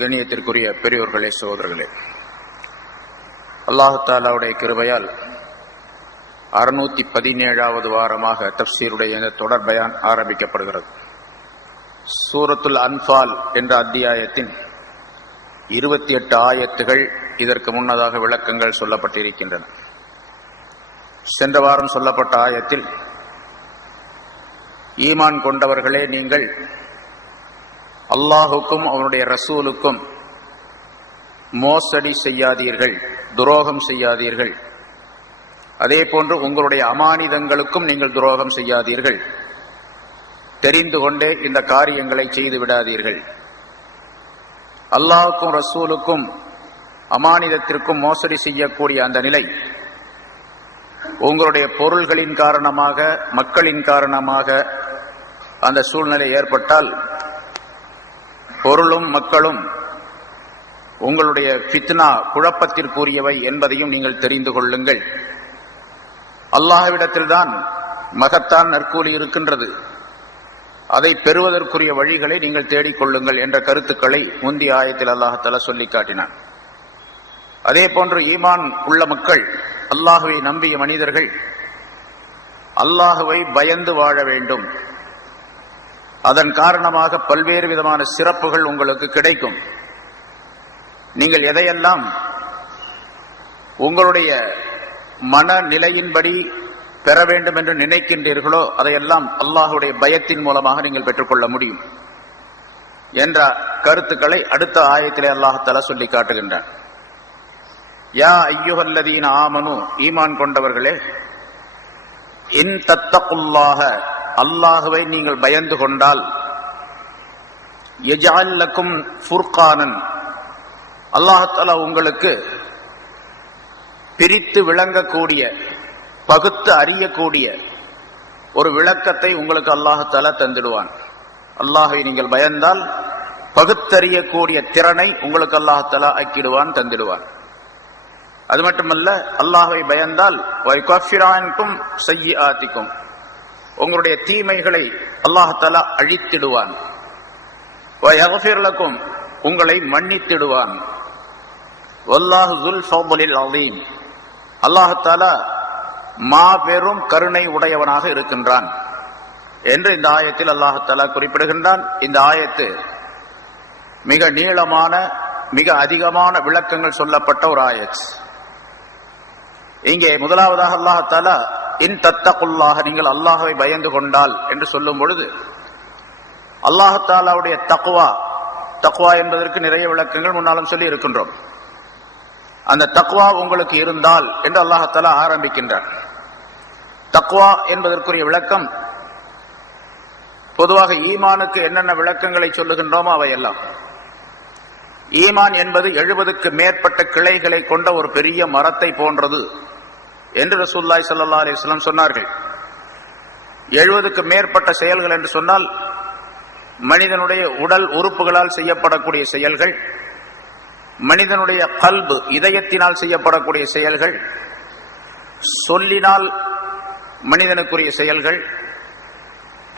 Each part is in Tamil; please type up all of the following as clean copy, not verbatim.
கண்ணியத்திற்குரிய பெரியோர்களே, சகோதரர்களே, அல்லாஹு தஆலாவுடைய கிருபையால் 617வது வாரமாக தஃப்சீருடைய இந்த தொடர் பயான் ஆரம்பிக்கப்படுகிறது. சூரத்துல் அன்ஃபால் என்ற அத்தியாயத்தின் 28 ஆயத்துகள் இதற்கு முன்னதாக விளக்கங்கள் சொல்லப்பட்டிருக்கின்றன. சென்ற வாரம் சொல்லப்பட்ட ஆயத்தில், ஈமான் கொண்டவர்களே, நீங்கள் அல்லாஹுக்கும் அவனுடைய ரசூலுக்கும் மோசடி செய்யாதீர்கள், துரோகம் செய்யாதீர்கள். அதே போன்று உங்களுடைய அமானிதங்களுக்கும் நீங்கள் துரோகம் செய்யாதீர்கள். தெரிந்து கொண்டே இந்த காரியங்களை செய்து விடாதீர்கள். அல்லாஹுக்கும் ரசூலுக்கும் அமானிதத்திற்கும் மோசடி செய்யக்கூடிய அந்த நிலை உங்களுடைய பொருள்களின் காரணமாக, மக்களின் காரணமாக அந்த சூழ்நிலை ஏற்பட்டால், பொருளும் மக்களும் உங்களுடைய ஃபித்னா, குழப்பத்திற்குரியவை என்பதையும் நீங்கள் தெரிந்து கொள்ளுங்கள். அல்லாஹ்விடத்தில்தான் மகத்தான் நற்கூலி இருக்கின்றது. அதை பெறுவதற்குரிய வழிகளை நீங்கள் தேடிக்கொள்ளுங்கள் என்ற கருத்துக்களை முந்தைய ஆயத்தில் அல்லாஹ் தஆலா சொல்லி காட்டினான். அதே போன்று ஈமான் உள்ள மக்கள், அல்லாஹுவை நம்பிய மனிதர்கள் அல்லாஹுவை பயந்து வாழ வேண்டும். அதன் காரணமாக பல்வேறு விதமான சிறப்புகள் உங்களுக்கு கிடைக்கும். நீங்கள் எதையெல்லாம் உங்களுடைய மனநிலையின்படி பெற வேண்டும் என்று நினைக்கின்றீர்களோ அதையெல்லாம் அல்லாஹுடைய பயத்தின் மூலமாக நீங்கள் பெற்றுக்கொள்ள முடியும் என்ற கருத்துக்களை அடுத்த ஆயத்திலே அல்லாஹ் தஆலா சொல்லி காட்டுகின்றான். யா அய்யுஹல்லதீன ஆமனு, ஈமான் கொண்டவர்களே, இன் தத்தகுல்லாஹ, அல்லாஹுவை நீங்கள் பயந்து கொண்டால், யஜ்அல் லக்கும் ஃபுர்கானன், அல்லாஹ் தஆலா உங்களுக்கு பிரித்து விளங்கக்கூடிய, பகுத்து அறியக்கூடிய ஒரு விளக்கத்தை உங்களுக்கு அல்லாஹ் தஆலா தந்திடுவான். அல்லாஹை நீங்கள் பயந்தால் பகுத்தறியக்கூடிய திறனை உங்களுக்கு அல்லாஹ் தஆலா ஆக்கிடுவான், தந்திடுவான். அது மட்டுமல்ல, அல்லாஹை பயந்தால் வயுகஃபிரான்கும் ஸய்யிஆத்திக்கும், உங்களுடைய தீமைகளை அல்லாஹ் தஆலா அழித்திடுவான். வயக்ஃபிர் லக்கும், உங்களை மன்னித்திடுவான். வல்லாஹு ஸுல் ஃபضலில் அஸீம், அல்லாஹ் தஆலா மாபெரும் கருணை உடையவனாக இருக்கின்றான் என்று இந்த ஆயத்தில் அல்லாஹ் தஆலா குறிப்பிடுகின்றான். இந்த ஆயத்து மிக நீளமான, மிக அதிகமான விளக்கங்கள் சொல்லப்பட்ட ஒரு ஆயத். இங்கே முதலாவதாக அல்லாஹ் தஆலா இன் தத்தகுல்லாஹ, நீங்கள் அல்லாஹ்வை பயந்து கொண்டால் என்று சொல்லும் பொழுது, அல்லாஹ் தஆலாவுடைய தக்வா, தக்வா என்பதற்கு நிறைய விளக்கங்கள் முன்னாலும் சொல்லி இருக்கின்றோம். அந்த தக்வா உங்களுக்கு இருந்தால் என்று அல்லாஹ் தஆலா ஆரம்பிக்கின்றார். தக்வா என்பதற்குரிய விளக்கம், பொதுவாக ஈமானுக்கு என்னென்ன விளக்கங்களை சொல்லுகின்றோமோ அவையெல்லாம். ஈமான் என்பது 70க்கு மேற்பட்ட கிளைகளை கொண்ட ஒரு பெரிய மரத்தை போன்றது என்று ரசூலுல்லாஹி ஸல்லல்லாஹு அலைஹி வஸல்லம் சொன்னார்கள். 70க்கு மேற்பட்ட செயல்கள் என்று சொன்னால், மனிதனுடைய உடல் உறுப்புகளால் செய்யப்படக்கூடிய செயல்கள், மனிதனுடைய கல்பு, இதயத்தினால் செய்யப்படக்கூடிய செயல்கள், சொல்லினால் மனிதனுக்குரிய செயல்கள்,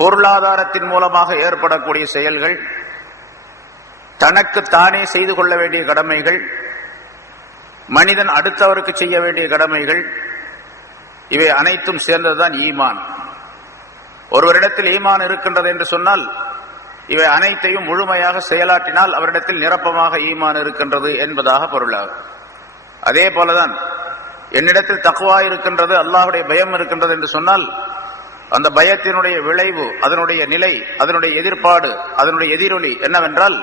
பொருளாதாரத்தின் மூலமாக ஏற்படக்கூடிய செயல்கள், தனக்கு தானே செய்து கொள்ள வேண்டிய கடமைகள், மனிதன் அடுத்தவருக்கு செய்ய வேண்டிய கடமைகள், இவை அனைத்தும் சேர்ந்ததுதான் ஈமான். ஒருவரிடத்தில் ஈமான் இருக்கின்றது என்று சொன்னால், இவை அனைத்தையும் முழுமையாக செயலாற்றினால் அவரிடத்தில் நிரப்பமாக ஈமான் இருக்கின்றது என்பதாக பொருளாகும். அதே போலதான் என்னிடத்தில் தக்வா இருக்கின்றது, அல்லாஹ்வுடைய பயம் இருக்கின்றது என்று சொன்னால், அந்த பயத்தினுடைய விளைவு, அதனுடைய நிலை, அதனுடைய எதிர்ப்பாடு, அதனுடைய எதிரொலி என்னவென்றால்,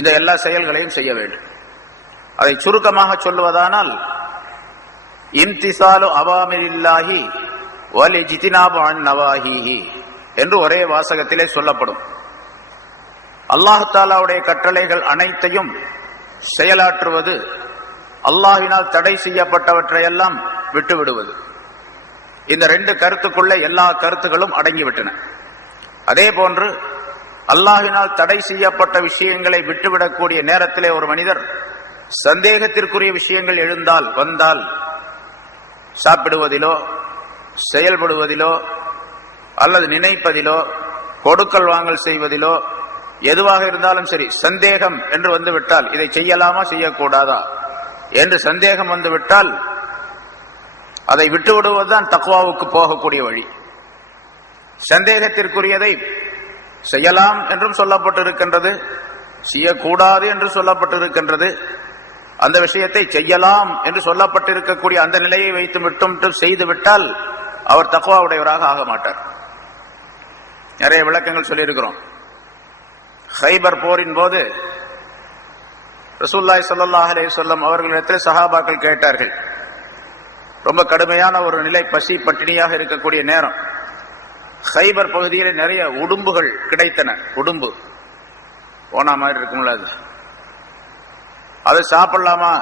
இந்த எல்லா செயல்களையும் செய்ய வேண்டும். அதை சுருக்கமாக சொல்லுவதானால், இம்திசாலு அவாமிரில்லாஹி வல் இஜ்தினாபு அன் நவாஹிஹி என்று ஒரே வாசகத்திலே சொல்லப்படும். அல்லாஹ் தஆலாவுடைய கட்டளைகள் அனைத்தையும் செயலாற்றுவது, அல்லாஹ்வினால் தடை செய்யப்பட்டவற்றையெல்லாம் விட்டுவிடுவது. இந்த ரெண்டு கருத்துக்குள்ள எல்லா கருத்துகளும் அடங்கிவிட்டன. அதே போன்று அல்லாஹ்வினால் தடை செய்யப்பட்ட விஷயங்களை விட்டுவிடக்கூடிய நேரத்திலே ஒரு மனிதர் சந்தேகத்திற்குரிய விஷயங்கள் எழுந்தால், வந்தால், சாப்பிடுவதிலோ, செயல்படுவதிலோ, அல்லது நினைப்பதிலோ, கொடுக்கல் வாங்கல் செய்வதிலோ, எதுவாக இருந்தாலும் சரி சந்தேகம் என்று வந்துவிட்டால் இதை செய்யலாமா செய்யக்கூடாதா என்று சந்தேகம் வந்துவிட்டால் அதை விட்டு விடுவதுதான் தக்வாவுக்கு போகக்கூடிய வழி. சந்தேகத்திற்குரியதை செய்யலாம் என்றும் சொல்லப்பட்டிருக்கின்றது, செய்யக்கூடாது என்று சொல்லப்பட்டிருக்கின்றது. அந்த விஷயத்தை செய்யலாம் என்று சொல்லப்பட்டிருக்கக்கூடிய அந்த நிலையை வைத்து விட்டும் செய்துவிட்டால் அவர் தக்வாவுடையவராக ஆக மாட்டார். நிறைய விளக்கங்கள் சொல்லியிருக்கிறோம். ஹைபர் போரின் போது ரசூலுல்லாஹி ஸல்லல்லாஹு அலைஹி வஸல்லம் அவர்களிடத்தில் சஹாபாக்கள் கேட்டார்கள். ரொம்ப கடுமையான ஒரு நிலை, பசி பட்டினியாக இருக்கக்கூடிய நேரம். ஹைபர் பகுதியில் நிறைய உடும்புகள் கிடைத்தன. உடும்பு போன மாதிரி இருக்கும்ல, அது சாப்பிடலாமா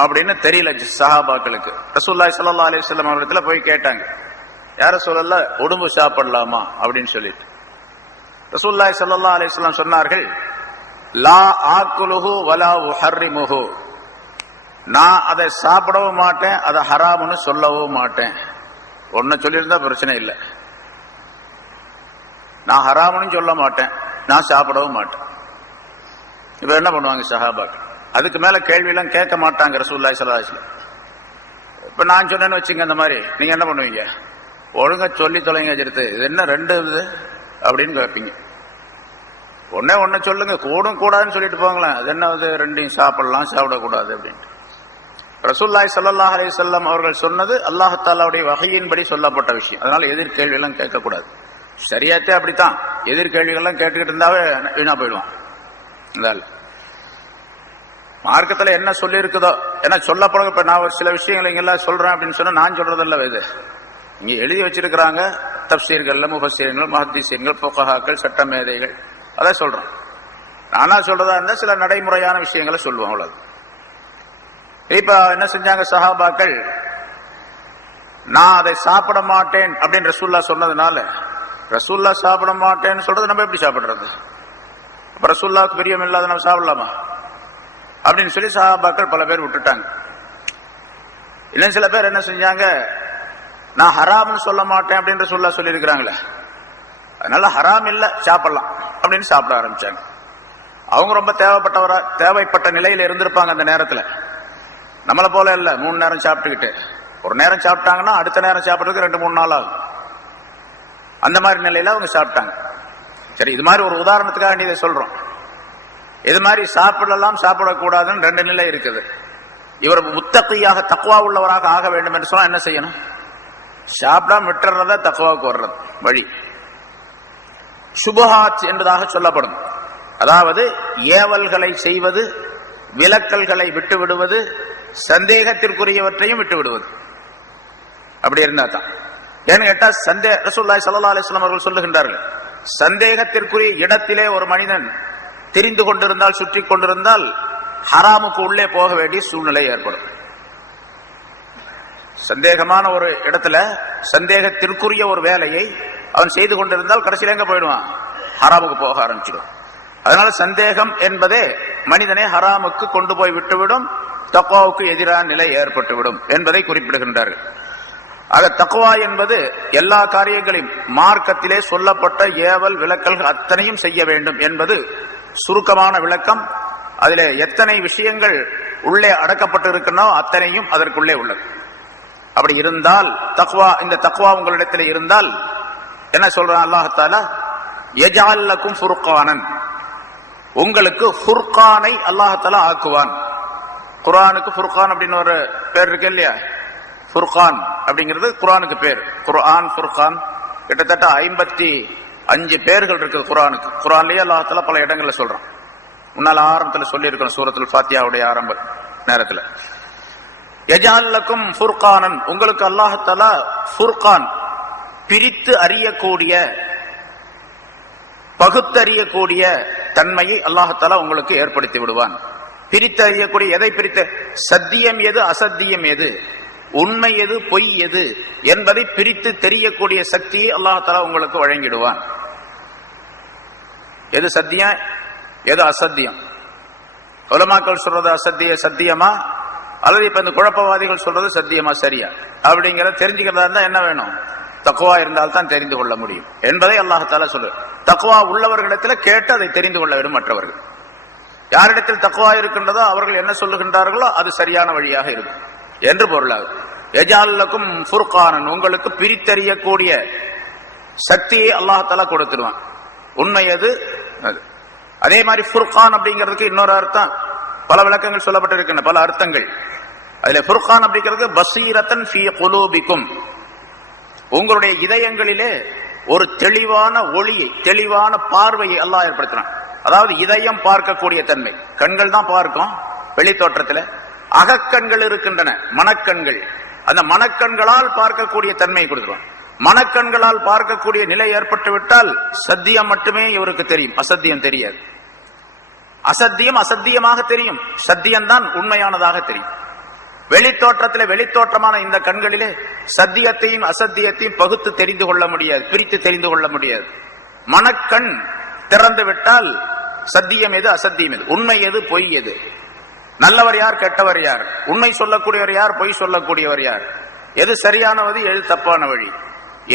அப்படின்னு தெரியல சஹாபாக்களுக்கு. ரசூலுல்லாஹி ஸல்லல்லாஹு அலைஹி வஸல்லம் அவர்களிடத்துல போய் கேட்டாங்க, யார சொல்லல உடும்பு சாப்பிடலாமா அப்படின்னு சொல்லிட்டு. ரசூலுல்லாஹி ஸல்லல்லாஹு அலைஹி வஸல்லம் சொன்னார்கள், லா ஆக்குலுஹு வலா உஹர்ரிமுஹு, நான் அதை சாப்பிடவும் மாட்டேன், அதை ஹராம்னு சொல்லவும் மாட்டேன். ஒன்னு சொல்லியிருந்தா பிரச்சனை இல்லை. நான் ஹராம்னு சொல்ல மாட்டேன், நான் சாப்பிடவும் மாட்டேன். இப்ப என்ன பண்ணுவாங்க சஹாபாக்கள்? அதுக்கு மேல கேள்வி எல்லாம் கேட்க மாட்டாங்க ரசூலுல்லாஹி ஸல்லல்லாஹு அலைஹி வஸல்லம். இப்ப நான் சொன்னேன்னு வச்சுங்க, இந்த மாதிரி நீங்க என்ன பண்ணுவீங்க? ஒழுங்கா சொல்லி தொலைங்க, எடுத்து இது என்ன ரெண்டு இது அப்படின்னு கேட்பீங்க. ஒன்னு சொல்லுங்க, கூடும் கூடாதுன்னு சொல்லிட்டு போங்களேன். அது என்ன அது ரெண்டையும் சாப்பிடலாம் சாப்பிடக்கூடாது அப்படின்ட்டு. ரசூலுல்லாஹி ஸல்லல்லாஹு அலைஹி வஸல்லம் அவர்கள் சொன்னது அல்லாஹ் தஆலாவுடைய வஹயின்படி சொல்லப்பட்ட விஷயம். அதனால எதிர்கேள்வி எல்லாம் கேட்கக்கூடாது. சரியாத்தே அப்படித்தான். எதிர்கேள்விகள்லாம் கேட்டுக்கிட்டு இருந்தாவே வீணா போயிடுவான். மார்க்கத்துல என்ன சொல்லி இருக்குதோ, என்ன சொல்லப்படும். இப்ப நான் ஒரு சில விஷயங்களை இங்கெல்லாம் சொல்றேன் அப்படின்னு சொன்னா நான் சொல்றதில்ல, இது இங்க எழுதி வச்சிருக்கிறாங்க. தப்சீர்கள்ல முஃபஸ்ஸீர்கள், முஹத்திஸீன்கள், ஃபுகஹாக்கள், சட்ட மேதைகள், அதான் சொல்றேன். நானா சொல்றதா இருந்தா சில நடைமுறையான விஷயங்களை சொல்லுவோம், அவ்வளவு. இப்ப என்ன செஞ்சாங்க சஹாபாக்கள், நான் அதை சாப்பிட மாட்டேன் அப்படின்னு ரசூலுல்லாஹ் சொன்னதுனால, ரசூலுல்லாஹ் சாப்பிட மாட்டேன்னு சொல்றது நம்ம எப்படி சாப்பிடுறது? அப்ப ரசூலுல்லாஹ்க்கு பிரியம் இல்லாத நம்ம சாப்பிடலாமா அப்படின்னு சொல்லி சஹாபாக்கள் பல பேர் விட்டுட்டாங்க. இன்னும் சில பேர் என்ன செஞ்சாங்க, நான் ஹராம்னு சொல்ல மாட்டேன் அப்படின்னு ரசூலுல்லாஹ் சொல்லி இருக்கிறாங்களே, அதனால ஹராம் இல்ல சாப்பிடலாம் அப்படின்னு சாப்பிட ஆரம்பிச்சாங்க. அவங்க ரொம்ப தேவைப்பட்ட நிலையில இருந்திருப்பாங்க அந்த நேரத்துல. நம்மளை போல இல்ல 3 நேரம் சாப்பிட்டுக்கிட்டு, ஒரு நேரம் சாப்பிட்டாங்கன்னா அடுத்த நேரம் சாப்பிட்றதுக்கு 2-3 நாள் ஆகும். அந்த மாதிரி நிலையில அவங்க சாப்பிட்டாங்க. சரி, இது மாதிரி ஒரு உதாரணத்துக்காக இதை சொல்றோம். இது மாதிரி சாப்பிடலாம் சாப்பிடக்கூடாதுன்னு 2 நிலை இருக்குது. இவர் முத்தகியாக தக்வா உள்ளவராக ஆக வேண்டும் என்று சொன்னா என்ன செய்யணும்? சாப்பிடாம விட்டுறத தக்வாவுக்கு வர்றது வழி. சுபஹாத் என்பதாக சொல்லப்படும். அதாவது ஏவல்களை செய்வது, விலக்கல்களை விட்டு விடுவது, சந்தேகத்திற்குரியவற்றையும் விட்டு விடுவது. அப்படி இருந்தா தான். ஏன்னு கேட்டா ரசூலுல்லாஹி ஸல்லல்லாஹு அலைஹி வஸல்லம் அவர்கள் சொல்லுகின்றார்கள், சந்தேகத்திற்குரிய இடத்திலே ஒரு மனிதன் தெரிந்து கொண்டிருந்தால், சுற்றி கொண்டிருந்தால் ஹராமுக்கு உள்ளே போக வேண்டிய சூழ்நிலை ஏற்படும். சந்தேகமான ஒரு இடத்துல சந்தேகத்திற்குரிய ஒரு வேலையை அவன் செய்து கொண்டிருந்தால் கடைசியில எங்க போயிடுவான்? ஹராமுக்கு போக ஆரம்பிச்சிடும். அதனால சந்தேகம் என்பதே மனிதனை ஹராமுக்கு கொண்டு போய் விட்டுவிடும், தக்வாவுக்கு எதிரான நிலை ஏற்பட்டுவிடும் என்பதை குறிப்பிடுகின்றார்கள். ஆக தக்வா என்பது எல்லா காரியங்களையும் மார்க்கத்திலே சொல்லப்பட்ட ஏவல் விலக்கல் அத்தனையும் செய்ய வேண்டும் என்பது சுருக்கமான விளக்கம். அதிலே எத்தனை விஷயங்கள் உள்ளே அடக்கப்பட்டு இருக்கனோ அத்தனையும் அதற்குள்ளே உள்ளது. அப்படி இருந்தால் தக்வா, இந்த தக்வா உங்களிடத்தில் இருந்தால் என்ன சொல்றான் அல்லாஹ் தஆலா, யஜஅல் லக்கும் ஃபுர்கானன், உங்களுக்கு ஃபுர்கானை அல்லாஹ் தஆலா ஆக்குவான். குர்ஆனுக்கு ஃபுர்கான் அப்படின்னு ஒரு பேர் இருக்கு இல்லையா? ஃபுர்கான் அப்படிங்கிறது குர்ஆனுக்கு பேர். குர்ஆன், ஃபுர்கான் கிட்டத்தட்ட 55 பேர்கள் இருக்குது குர்ஆனுக்கு. குர்ஆன்லயே அல்லாஹ் தஆலா பல இடங்கள்ல சொல்றான். முன்னால ஆரம்பத்துல சொல்லி இருக்கணும், சூரத்துல் ஃபாத்தியாவுடைய ஆரம்ப நேரத்துல. யஜஅல் லக்கும் ஃபுர்கானன், உங்களுக்கு அல்லாஹ் தஆலா ஃபுர்கான், பிரித்து அறியக்கூடிய, பகுத்தறியக்கூடிய தன்மையை அல்லாஹ் தஆலா உங்களுக்கு ஏற்படுத்தி விடுவான். பிரித்து அறியக்கூடிய, எதை பிரித்து, சத்தியம் எது அசத்தியம் எது, உண்மை எது பொய் எது என்பதை பிரித்து தெரியக்கூடிய சக்தியை அல்லாஹ் தஆலா உங்களுக்கு வழங்கிடுவான். எது சத்தியம் எது அசத்தியம், உலமாக்கள் சொல்றது சத்தியமா அல்லது இப்ப இந்த குழப்பவாதிகள் சொல்றது சத்தியமா சரியா அப்படிங்கிறத தெரிஞ்சுக்கிறதா இருந்தா என்ன வேணும்? தக்வா இருந்தால் தான் தெரிந்து கொள்ள முடியும் என்பதை அல்லாஹ் தஆலா சொல்றார். தக்வா உள்ளவர்களிடத்தில் கேட்டு அதை தெரிந்து கொள்ள வேண்டும் மற்றவர்கள். யாரிடத்தில் தக்வா இருக்கின்றதோ அவர்கள் என்ன சொல்லுகின்றார்களோ அது சரியான வழியாக இருக்கும் என்று பொருளாகும். யஜாலக்கும் ஃபுர்கானன், உங்களுக்கு பிரித்தறியக்கூடிய சக்தியை அல்லாஹ் தஆலா கொடுத்துடுவான். உண்மை எது? அதே மாதிரி ஃபுர்கான் அப்படிங்கிறதுக்கு இன்னொரு அர்த்தம், பல விளக்கங்கள் சொல்லப்பட்டிருக்கின்றன, பல அர்த்தங்கள். அதுல ஃபுர்கான் அப்படிங்கிறது பசீரத்தன் ஃபீ குலூபிக்கும், உங்களுடைய இதயங்களிலே ஒரு தெளிவான ஒளியை, தெளிவான பார்வையை அல்லாஹ் ஏற்படுத்தினான். அதாவது இதயம் பார்க்கக்கூடிய தன்மை. கண்கள் தான் பார்க்கும் வெளி தோற்றத்தில், அகக்கண்கள் இருக்கின்றன, மனக்கண்கள். அந்த மனக்கண்களால் பார்க்கக்கூடிய தன்மையை கொடுத்துருவான். மனக்கண்களால் பார்க்கக்கூடிய நிலை ஏற்பட்டு விட்டால் சத்தியம் மட்டுமே இவருக்கு தெரியும், அசத்தியம் தெரியாது. அசத்தியம் அசத்தியமாக தெரியும், சத்தியம் தான் உண்மையானதாக தெரியும். வெளித்தோற்றத்தில் வெளித்தோற்றமான இந்த கண்களிலே சத்தியத்தையும் அசத்தியத்தையும் பகுத்து தெரிந்து கொள்ள முடியாது, பிரித்து தெரிந்து கொள்ள முடியாது. மனக்கண் திறந்து விட்டால் சத்தியம் எது, அசத்தியம் எது, உண்மை எது, பொய் எது, நல்லவர் யார், கெட்டவர் யார், உண்மை சொல்லக்கூடியவர் யார், பொய் சொல்லக்கூடியவர் யார், எது சரியானவது, எது தப்பான வழி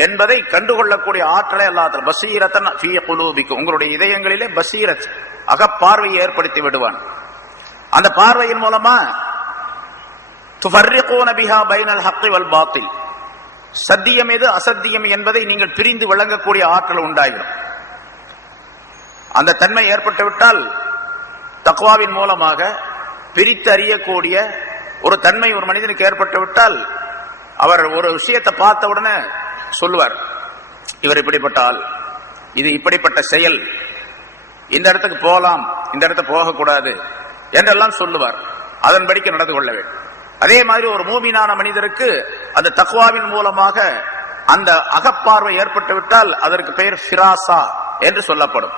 என்பதை கண்டுகொள்ளக்கூடிய ஆற்றலை அல்லாஹ் பசீரத்தன் ஃபீ குலூபிக்கும், உங்களுடைய இதயங்களிலே பசீரத், அகப்பார்வையை ஏற்படுத்தி விடுவான். அந்த பார்வையின் மூலமா துஃபர்ரிகூன பிஹா பைனல் ஹக்கி வல் பாத்தில், சத்தியம் எது அசத்தியம் என்பதை நீங்கள் பிரிந்து விளங்கக்கூடிய ஆற்றல் உண்டாகிடும். அந்த தன்மை ஏற்பட்டு விட்டால் தக்வாவின் மூலமாக பிரித்து அறியக்கூடிய ஒரு தன்மை ஒரு மனிதனுக்கு ஏற்பட்டு விட்டால் அவர் ஒரு விஷயத்தை பார்த்த உடனே சொல்லுவார், இவர் இப்படிப்பட்ட ஆள், இது இப்படிப்பட்ட செயல், இந்த இடத்துக்கு போகலாம், இந்த இடத்துக்கு போகக்கூடாது என்றெல்லாம் சொல்லுவார். அதன்படிக்கு நடந்து கொள்ள வேண்டும். அதே மாதிரி ஒரு மூமினான மனிதருக்கு அந்த தக்வாவின் மூலமாக அந்த அகப்பார்வை ஏற்பட்டு விட்டால் அதற்கு பெயர் ஃபிராசா என்று சொல்லப்படும்.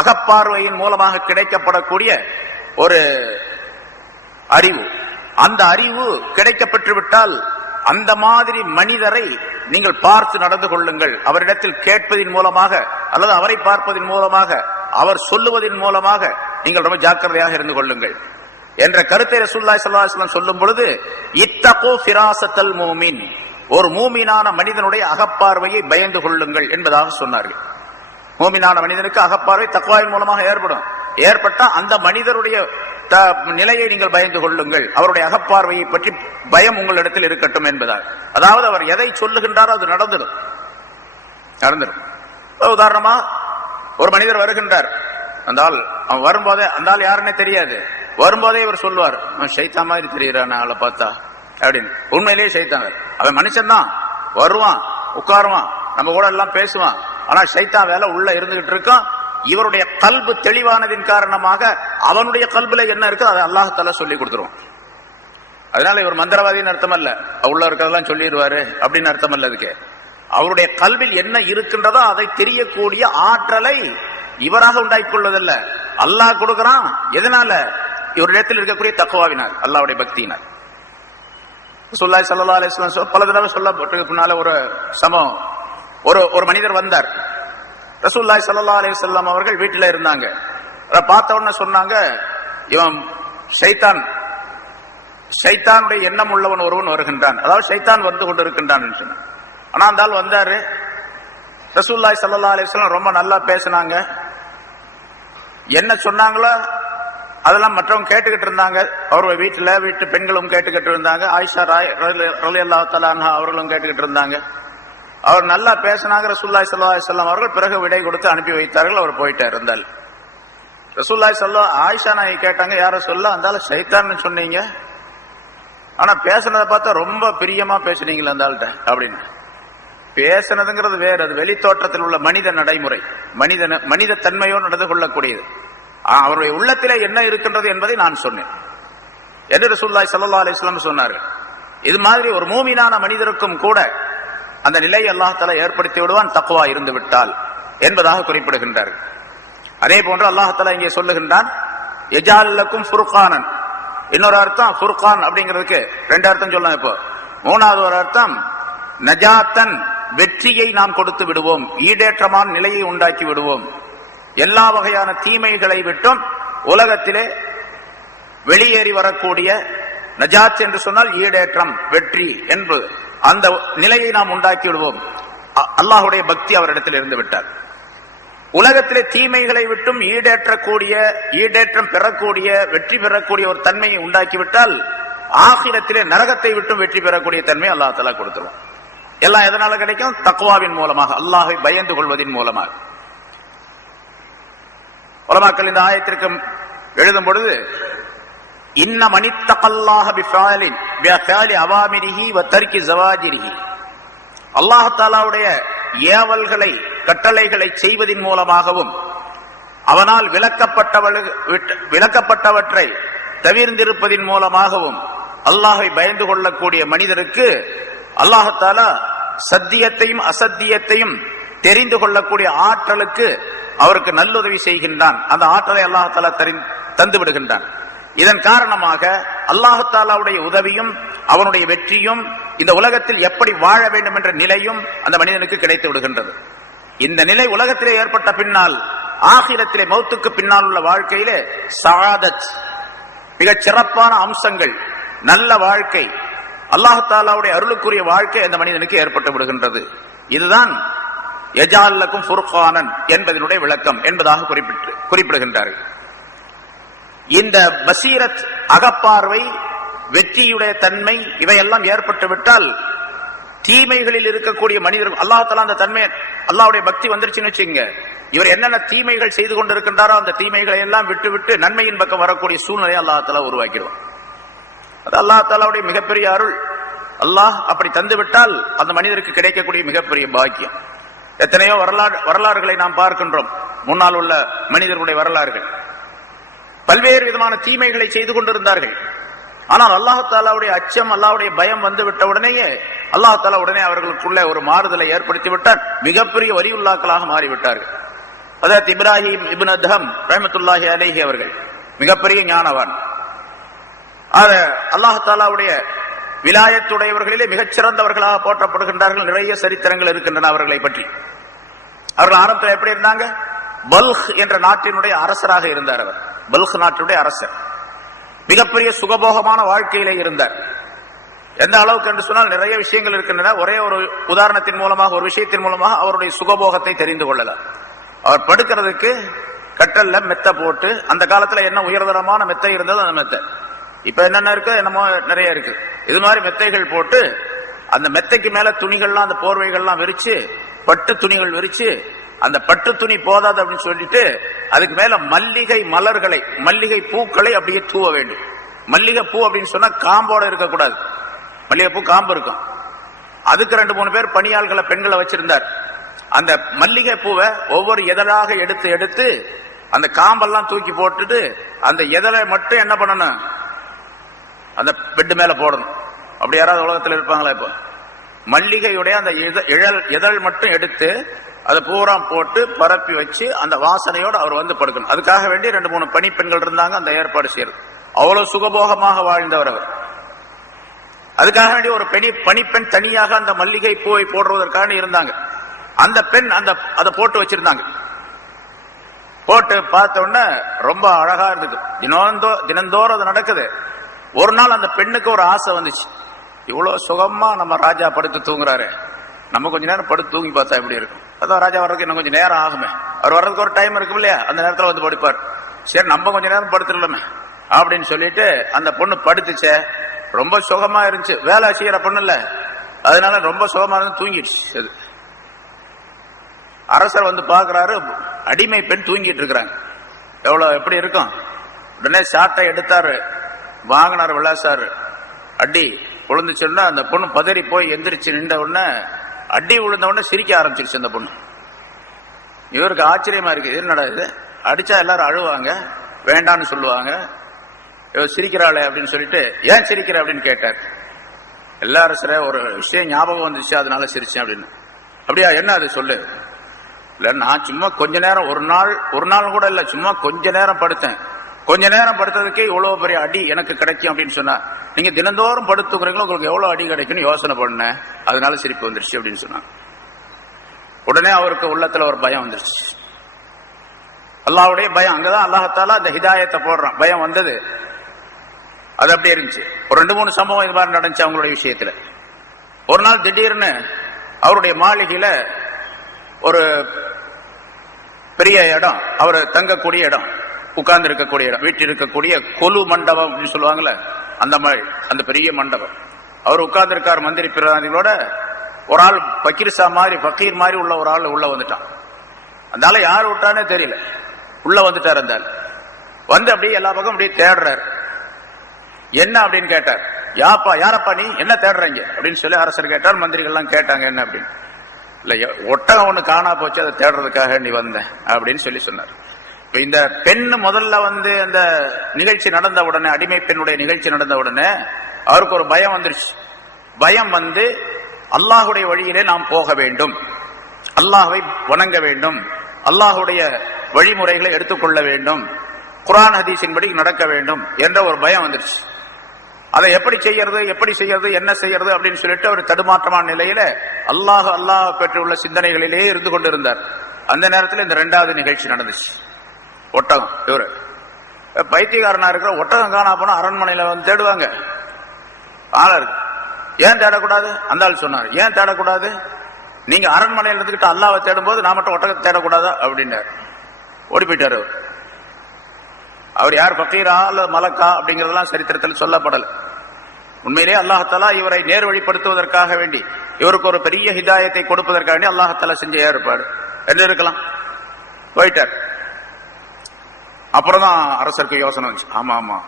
அகப்பார்வையின் மூலமாக கிடைக்கப்படக்கூடிய ஒரு அறிவு, அந்த அறிவு கிடைக்கப்பெற்று விட்டால் அந்த மாதிரி மனிதரை நீங்கள் பார்த்து நடந்து கொள்ளுங்கள். அவரிடத்தில் கேட்பதின் மூலமாக அல்லது அவரை பார்ப்பதன் மூலமாக, அவர் சொல்லுவதன் மூலமாக நீங்கள் ரொம்ப ஜாக்கிரதையாக இருந்து கொள்ளுங்கள் என்ற கருத்தை ரசூலுல்லாஹி ஸல்லல்லாஹு அலைஹி வஸல்லம் சொல்லும் பொழுது, இத்தகு ஃபிராசத்தல் மூமின், ஒரு மூமினான மனிதனுடைய அகப்பார்வையை பயந்து கொள்ளுங்கள் என்பதாக சொன்னார்கள். மூமினான மனிதனுக்கு அகப்பார்வை தக்வாவின் மூலமாக ஏற்படும். ஏற்பட்டா அந்த மனிதருடைய நிலையை நீங்கள் பயந்து கொள்ளுங்கள், அவருடைய அகப்பார்வையை பற்றி பயம் உங்களிடத்தில் இருக்கட்டும் என்பதால். அதாவது அவர் எதை சொல்லுகின்றாரோ அது நடந்துடும். உதாரணமா ஒரு மனிதர் வருகின்றார், அந்த ஆள் அவன் வரும்போதே, அந்த ஆள் யாருன்னே தெரியாது, வரும்போதே இவர் சொல்லுவார், ஷைத்தான் மாதிரி தெரியுறான் ஆளை பார்த்தா அப்படின்னு. உண்மையிலேயே ஷைத்தான், அவன் மனுஷன் தான், வருவான், உட்காருவான், நம்ம கூட எல்லாம் பேசுவான், ஆனா ஷைத்தான் வேலை உள்ள இருந்துகிட்டு இருக்கான். இவருடைய கல்பு தெளிவானதின் காரணமாக அவனுடைய கல்புல என்ன இருக்கு அதை அல்லாஹ் தஆலா சொல்லி கொடுத்துருவான். அதனால இவர் மந்திரவாதின்னு அர்த்தம் அல்ல, உள்ள இருக்கிறதெல்லாம் சொல்லிடுவாரு அப்படின்னு அர்த்தம் அல்ல. அதுக்கு அவருடைய கல்வில் என்ன இருக்கின்றதோ அதை தெரியக்கூடிய ஆற்றலை இவராக உண்டாக்கிக் கொள்வதல்ல, அல்லாஹ் கொடுக்கிறான். எதனால? இவரிடத்தில் இருக்கக்கூடிய தக்வாவினால், அல்லாஹ்வுடைய பக்தியினால். ரசூலுல்லாஹி ஸல்லல்லாஹு அலைஹி வஸல்லம் பல தடவை சொல்லப்பட்டு பின்னால ஒரு சம்பவம், ஒரு மனிதர் வந்தார். ரசூலுல்லாஹி ஸல்லல்லாஹு அலைஹி வஸல்லம் அவர்கள் வீட்டில் இருந்தாங்க. பார்த்த உடனே சொன்னாங்க, இவன் ஷைத்தானுடைய எண்ணம் உள்ளவன் ஒருவன் வருகின்றான், அதாவது ஷைத்தான் வந்து கொண்டு இருக்கின்றான் சொன்னான். ஆனா அந்த ஆள் வந்தாரு. ரசூலுல்லாஹி ஸல்லல்லாஹு அலைஹி வஸல்லம் ரொம்ப நல்லா பேசினாங்க. என்ன சொன்னாங்களோ அதெல்லாம் மற்றவங்க கேட்டுக்கிட்டு இருந்தாங்க. அவர் வீட்டு பெண்களும் கேட்டுக்கிட்டு இருந்தாங்க. ஆயிஷா ரலியல்லாஹு தஆலா அன்ஹா அவர்களும் கேட்டுக்கிட்டு இருந்தாங்க. அவர் நல்லா பேசினாங்க. ரசூலுல்லாஹி ஸல்லல்லாஹு அலைஹி வஸல்லம் அவர்கள் பிறகு விடை கொடுத்து அனுப்பி வைத்தார்கள். அவர் போயிட்டார். இருந்தால் ரசூலுல்லாஹி ஸல்லல்லாஹு ஆயிஷா நாயகி கேட்டாங்க, யார சொல்ல அந்த ஷைத்தான்னு சொன்னீங்க, ஆனா பேசுனதை பார்த்தா ரொம்ப பிரியமா பேசுனீங்களா அந்த ஆள்கிட்ட அப்படின்னு. பேசுனதுங்கிறது வேறு, அது வெளி தோற்றத்தில் உள்ள மனித நடைமுறை, மனித தன்மையோடு நடந்து கொள்ளக்கூடியது. அவருடைய உள்ளத்திலே என்ன இருக்கின்றது என்பதை நான் சொன்னேன் என்று ரசூலுல்லாஹி ஸல்லல்லாஹு அலைஹி வஸல்லம் சொன்னார்கள். இது மாதிரி ஒரு மூமினான மனிதருக்கும் கூட அந்த நிலையை அல்லாஹ் தஆலா ஏற்படுத்தி விடுவான், தக்வா இருந்து விட்டால் என்பதாக குறிப்பிடுகின்றார்கள். அதே போன்று அல்லாஹ் தஆலா இங்கே சொல்லுகின்றான், யஜால் லக்கும் ஃபுர்கானன். இன்னொரு அர்த்தம் ஃபுர்கான் அப்படிங்கிறதுக்கு ரெண்டு அர்த்தம் சொல்லலாம். இப்போ மூணாவது ஒரு அர்த்தம் நஜாத்தன், வெற்றியை நாம் கொடுத்து விடுவோம், ஈடேற்றமான நிலையை உண்டாக்கி விடுவோம். எல்லா வகையான தீமைகளை விட்டும் உலகத்திலே வெளியேறி வரக்கூடிய நஜாத் என்று சொன்னால் ஈடேற்றம், வெற்றி என்பது, அந்த நிலையை நாம் உண்டாக்கி விடுவோம். அல்லாஹுடைய பக்தி அவரிடத்தில் இருந்து விட்டார். உலகத்திலே தீமைகளை விட்டும் ஈடேற்றம் பெறக்கூடிய வெற்றி பெறக்கூடிய ஒரு தன்மையை உண்டாக்கிவிட்டால் ஆகிரத்திலே நரகத்தை விட்டும் வெற்றி பெறக்கூடிய தன்மை அல்லாஹ் தஆலா கொடுத்துருவான். எல்லாம் எதனால கிடைக்கும்? தக்வாவின் மூலமாக, அல்லாஹை பயந்து கொள்வதின் மூலமாக. உலமாக்கள் இந்த ஆயத்திற்கு எழுதும் பொழுது இன்ன மனித்தகல்லாஹ பிஃஆலின் பிஃஆலி அவாமிரிஹி வ தர்கி ஸவாஜிரிஹி, அல்லாஹ் தஆலாவுடைய ஏவல்களை கட்டளைகளை செய்வதின் மூலமாகவும் அவனால் விலக்கப்பட்டவற்றை தவிர்ந்திருப்பதின் மூலமாகவும் அல்லாஹை பயந்து கொள்ளக்கூடிய மனிதருக்கு அல்லாஹ் தஆலா சத்தியத்தையும் அசத்தியத்தையும் தெரிந்து கொள்ளக்கூடிய ஆற்றலுக்கு அவருக்கு நல்லுதவி செய்கின்றான். அந்த ஆற்றலை அல்லாஹ் தஆலா தந்து விடுகின்றான். இதன் காரணமாக அல்லாஹ் தஆலாவுடைய உதவியும் அவனுடைய வெற்றியும் இந்த உலகத்தில் எப்படி வாழ வேண்டும் என்ற நிலையும் அந்த மனிதனுக்கு கிடைத்து விடுகின்றது. இந்த நிலை உலகத்திலே ஏற்பட்ட பின்னால் ஆகிரத்திலே மௌத்துக்கு பின்னால் உள்ள வாழ்க்கையிலே சஆதத், மிகச் சிறப்பான அம்சங்கள், நல்ல வாழ்க்கை, அல்லாஹ் தஆலாவுடைய அருளுக்குரிய வாழ்க்கை அந்த மனிதனுக்கு ஏற்பட்டு விடுகின்றது. இதுதான் யஜால் லக்கும் ஃபுர்கானன் என்பதனுடைய விளக்கம் என்பதாக குறிப்பிடுகின்றார்கள். இந்த பசீரத், அகப்பார்வை, வெற்றியுடைய தன்மை இவையெல்லாம் ஏற்பட்டு விட்டால் தீமைகளில் இருக்கக்கூடிய மனிதர் அல்லாஹ் தஆலா அந்த தன்மை, அல்லாஹ்வுடைய பக்தி வந்துருச்சுன்னு வச்சுங்க, இவர் என்னென்ன தீமைகள் செய்து கொண்டிருக்கின்றாரோ அந்த தீமைகளை எல்லாம் விட்டு நன்மையின் பக்கம் வரக்கூடிய சூழ்நிலையை அல்லாஹ் தஆலா உருவாக்கிடுவான். அது அல்லாஹ் தஆலாவுடைய மிகப்பெரிய அருள். அல்லாஹ் அப்படி தந்து விட்டால் அந்த மனிதருக்கு கிடைக்கக்கூடிய மிகப்பெரிய பாக்கியம். எத்தனையோ வரலாறுகளை நாம் பார்க்கின்றோம். முன்னால் உள்ள மனிதர்களுடைய வரலாறுகள் பல்வேறு விதமான தீமைகளை செய்து கொண்டிருந்தார்கள். ஆனால் அல்லாஹ் தஆலாவுடைய அச்சம், அல்லாஹ்வுடைய பயம் வந்து விட்ட உடனேயே அல்லாஹ் தஆலா உடனே அவர்களுக்குள்ள ஒரு மாறுதலை ஏற்படுத்தி விட்டார். மிகப்பெரிய வலியுல்லாக்களாக மாறிவிட்டார்கள். ஹஜ்ரத் இப்ராஹிம் இப்னு அதஹம் ரஹ்மத்துல்லாஹி அலைஹி அவர்கள் மிகப்பெரிய ஞானவான். அல்லாஹ் தஆலாவுடைய விலாயத்துடையவர்களிலே மிகச் சிறந்தவர்களாக போற்றப்படுகின்றார்கள். நிறைய சரித்திரங்கள் இருக்கின்றன அவர்களை பற்றி. அவர்கள் ஆரம்பத்தில் எப்படி இருந்தாங்க? பல்க் என்ற நாட்டினுடைய அரசராக இருந்தார். அவர் பல்க் நாட்டினுடைய அரசர். மிகப்பெரிய சுகபோகமான வாழ்க்கையிலே இருந்தார். எந்த அளவுக்கு என்று சொன்னால் நிறைய விஷயங்கள் இருக்கின்றன. ஒரே ஒரு உதாரணத்தின் மூலமாக, ஒரு விஷயத்தின் மூலமாக அவருடைய சுகபோகத்தை தெரிந்து கொள்ளலாம். அவர் படுக்கிறதுக்கு கட்டல்ல மெத்த போட்டு, அந்த காலத்துல என்ன உயர்தரமான மெத்தை இருந்ததோ அந்த மெத்தை, இப்ப என்னென்ன இருக்கு என்னமோ நிறைய இருக்கு, இது மாதிரி மெத்தைகள் போட்டு அந்த மெத்தைக்கு மேல துணிகள்லாம், அந்த போர்வைகள்லாம் விரிச்சு, பட்டு துணிகள் விரிச்சு, அந்த பட்டு துணி போதாது அப்படின்னு சொல்லிட்டு அதுக்கு மேல மல்லிகை மலர்களை, மல்லிகை பூக்களை அப்படியே தூவ வேண்டும். மல்லிகை பூ அப்படின்னு சொன்னா காம்போட இருக்கக்கூடாது. மல்லிகை பூ காம்பு இருக்கும். அதுக்கு 2-3 பேர் பணியாள்களை, பெண்களை வச்சிருந்தார். அந்த மல்லிகை பூவை ஒவ்வொரு இதழாக எடுத்து அந்த காம்பெல்லாம் தூக்கி போட்டுட்டு அந்த இதழை மட்டும் என்ன பண்ணணும், அந்த பெட்டு மேல போடணும். அப்படி யாராவது உலகத்தில் இருப்பாங்களா? இப்போ மல்லிகையுடைய அந்த இதழ் மட்டும் எடுத்து அதை பூரா போட்டு பரப்பி வச்சு அந்த வாசனையோடு அவர் வந்து படுக்கணும். அதுக்காக வேண்டி 2-3 பணிப்பெண்கள் இருந்தாங்க அந்த ஏற்பாடு செய்யறது. அவ்வளவு சுகபோகமாக வாழ்ந்தவர் அவர். அதுக்காக வேண்டி ஒரு பணிப்பெண் தனியாக அந்த மல்லிகை பூவை போடுவதற்காக இருந்தாங்க. அந்த பெண் அதை போட்டு வச்சிருந்தாங்க. போட்டு பார்த்த உடனே ரொம்ப அழகா இருந்தது. தினந்தோறும் அது நடக்குது. ஒரு நாள் அந்த பெண்ணுக்கு ஒரு ஆசை வந்துச்சு, இவ்வளவு சுகமா நம்ம ராஜா படுத்து தூங்குறாரு, நம்ம கொஞ்ச நேரம் படுத்து தூங்கி பார்த்தா எப்படி இருக்கும். அதான் ராஜா வர்றதுக்கு இன்னும் கொஞ்சம் நேரம் ஆகுமே, அவர் வர்றதுக்கு ஒரு டைம் இருக்கும் இல்லையா, அந்த நேரத்தில் வந்து படுப்பார். சரி நம்ம கொஞ்ச நேரம் படுத்துடலாமே அப்படின்னு சொல்லிட்டு அந்த பொண்ணு படுத்துச்சே. ரொம்ப சுகமா இருந்துச்சு. வேலை செய்யற பொண்ணு இல்ல, அதனால ரொம்ப சுகமா இருந்து தூங்கிடுச்சு. அது அரசர் வந்து பாக்குறாரு, அடிமை பெண் தூங்கிட்டு இருக்கிறாங்க. எப்படி இருக்கும்? உடனே சாட்டை எடுத்தாரு, வாங்கினார், விளாசாரு. அடி விழுந்துச்சுன்னா அந்த பொண்ணு பதறி போய் எந்திரிச்சு நின்ற உடனே, அடி விழுந்த உடனே சிரிக்க ஆரம்பிச்சிருச்சு அந்த பொண்ணு. இவருக்கு ஆச்சரியமா இருக்கு, என்னடா இது, அடிச்சா எல்லாரும் அழுவாங்க, வேண்டான்னு சொல்லுவாங்க, இவர் சிரிக்கிறாளே அப்படின்னு சொல்லிட்டு, ஏன் சிரிக்கிற அப்படின்னு கேட்டார். எல்லாரும் சரி, ஒரு விஷயம் ஞாபகம் வந்துச்சு அதனால சிரிச்சேன் அப்படின்னு. அப்படியா, என்ன அது சொல்லு. இல்ல நான் சும்மா கொஞ்ச நேரம், ஒரு நாள் கூட இல்ல, சும்மா கொஞ்ச நேரம் படுத்தேன். கொஞ்ச நேரம் படுத்ததுக்கே இவ்வளவு பெரிய அடி எனக்கு கிடைக்கும் அப்படின்னு சொன்னா, நீங்க தினந்தோறும் படுத்துக்கிறீங்களோ உங்களுக்கு எவ்வளவு அடி கிடைக்கும்னு யோசனை பண்ண, அதனால சிரிப்பு வந்துருச்சு அப்படின்னு சொன்னாங்க. உடனே அவருக்கு உள்ளத்துல ஒரு பயம் வந்துருச்சு. அல்லாஹ்வுடைய பயம். அங்கதான் அல்லாஹ் அந்த ஹிதாயத்தை போடுறான். பயம் வந்தது, அது அப்படியே இருந்துச்சு. ஒரு 2-3 சம்பவம் இது மாதிரி நடந்துச்சு அவங்களுடைய விஷயத்துல. ஒரு நாள் திடீர்னு அவருடைய மாளிகையில ஒரு பெரிய இடம், அவர் தங்கக்கூடிய இடம், உட்கார்ந்து இருக்கக்கூடிய இடம், வீட்டில் இருக்கக்கூடிய கொலு மண்டபம் அப்படின்னு சொல்லுவாங்கல்ல, அந்த மாதிரி அந்த பெரிய மண்டபம். அவர் உட்கார்ந்து இருக்கார் மந்திரி பிரதிநிதிகளோட. ஒரு ஆள் பக்கீர்சா மாதிரி பக்கீர் மாதிரி உள்ள ஒரு ஆள் உள்ள வந்துட்டான். அதனால யார் விட்டானே தெரியல, உள்ள வந்துட்டார். அந்த வந்து அப்படியே எல்லா பக்கம் அப்படியே தேடுறாரு. என்ன அப்படின்னு கேட்டார். யாரப்பா நீ என்ன தேடுறீங்க அப்படின்னு சொல்லி அரசர் கேட்டார். மந்திரிகள்லாம் கேட்டாங்க என்ன அப்படின்னு. இல்ல ஒட்டகம் ஒண்ணு காணா போச்சு, அதை தேடுறதுக்காக நீ வந்தேன் அப்படின்னு சொல்லி சொன்னார். இந்த பெண் முதல்ல வந்து அந்த நிகழ்ச்சி நடந்த உடனே, அடிமை பெண்ணுடைய நிகழ்ச்சி நடந்த உடனே அவருக்கு ஒரு பயம் வந்துருச்சு. பயம் வந்து அல்லாஹுடைய வழியிலே நாம் போக வேண்டும், அல்லாஹ்வை வணங்க வேண்டும், அல்லாஹுடைய வழிமுறைகளை எடுத்துக்கொள்ள வேண்டும், குர்ஆன் ஹதீஸின்படி நடக்க வேண்டும் என்ற ஒரு பயம் வந்துருச்சு. அதை எப்படி செய்யறது என்ன செய்யறது அப்படின்னு சொல்லிட்டு அவர் தடுமாற்றமான நிலையில அல்லாஹ் பெற்றுள்ள சிந்தனைகளிலே இருந்து கொண்டிருந்தார். அந்த நேரத்தில் இந்த இரண்டாவது நிகழ்ச்சி நடந்துச்சு. ஒட்டகம், இவரு பைத்தியக்காரனா இருக்கிற ஒட்டகம் காணா போனா அரண்மனையில வந்து தேடுவாங்க. ஆளா இருக்கு, ஏன் தேடக்கூடாது? அந்த ஆள் சொன்னார், ஏன் தேடக்கூடாது? நீங்க அரண்மனையில் இருந்துகிட்டு அல்லாவை தேடும் போது நான் மட்டும் ஒட்டகத்தை தேடக்கூடாதா அப்படின்னாரு. ஓடி போயிட்டாரு. அவர் யார், பக்கீரா அல்லது மலக்கா அப்படிங்கறதெல்லாம் சரித்திரத்தில் சொல்லப்படல. உண்மையிலே அல்லாஹாலா இவரை நேர்வழிப்படுத்துவதற்காக வேண்டி, இவருக்கு ஒரு பெரிய ஹிதாயத்தை கொடுப்பதற்காக வேண்டி அல்லாஹாலா செஞ்ச ஏற்பாடு என்று இருக்கலாம். போயிட்டார். அப்புறம் தான் அரசருக்கு யோசனை வந்துச்சு. ஆமா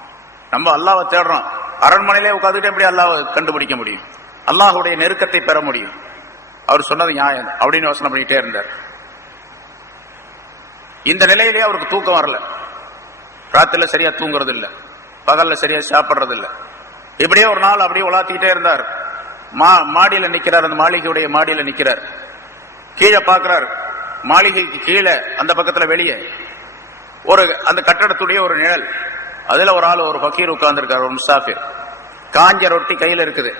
நம்ம அல்லாவை தேடுறோம், அரண்மனையிலே உட்காந்துட்டு எப்படி அல்லாவை கண்டுபிடிக்க முடியும், அல்லாஹுடைய நெருக்கத்தை பெற முடியும்? அவர் சொன்னது நியாயம் அப்படின்னு யோசனை பண்ணிட்டே இருந்தார். இந்த நிலையிலேயே அவருக்கு தூக்கம் வரல. ராத்திரில சரியா தூங்குறது இல்ல, பகல்ல சரியா சாப்பிடுறது இல்ல. இப்படியே ஒரு நாள் அப்படியே உலாத்திக்கிட்டே இருந்தார். மாடியில நிக்கிறார், அந்த மாளிகையுடைய மாடியில நிக்கிறார். கீழே பாக்குறார், மாளிகைக்கு கீழே அந்த பக்கத்துல வெளியே ஒரு அந்த கட்டடத்துடைய ஒரு நிழல், அதுல ஒரு ஆள், ஒரு பக்கீர் உட்கார்ந்துருக்காரு, ஒரு முசாஃபிர். காஞ்ச ரொட்டி கையில இருக்குது,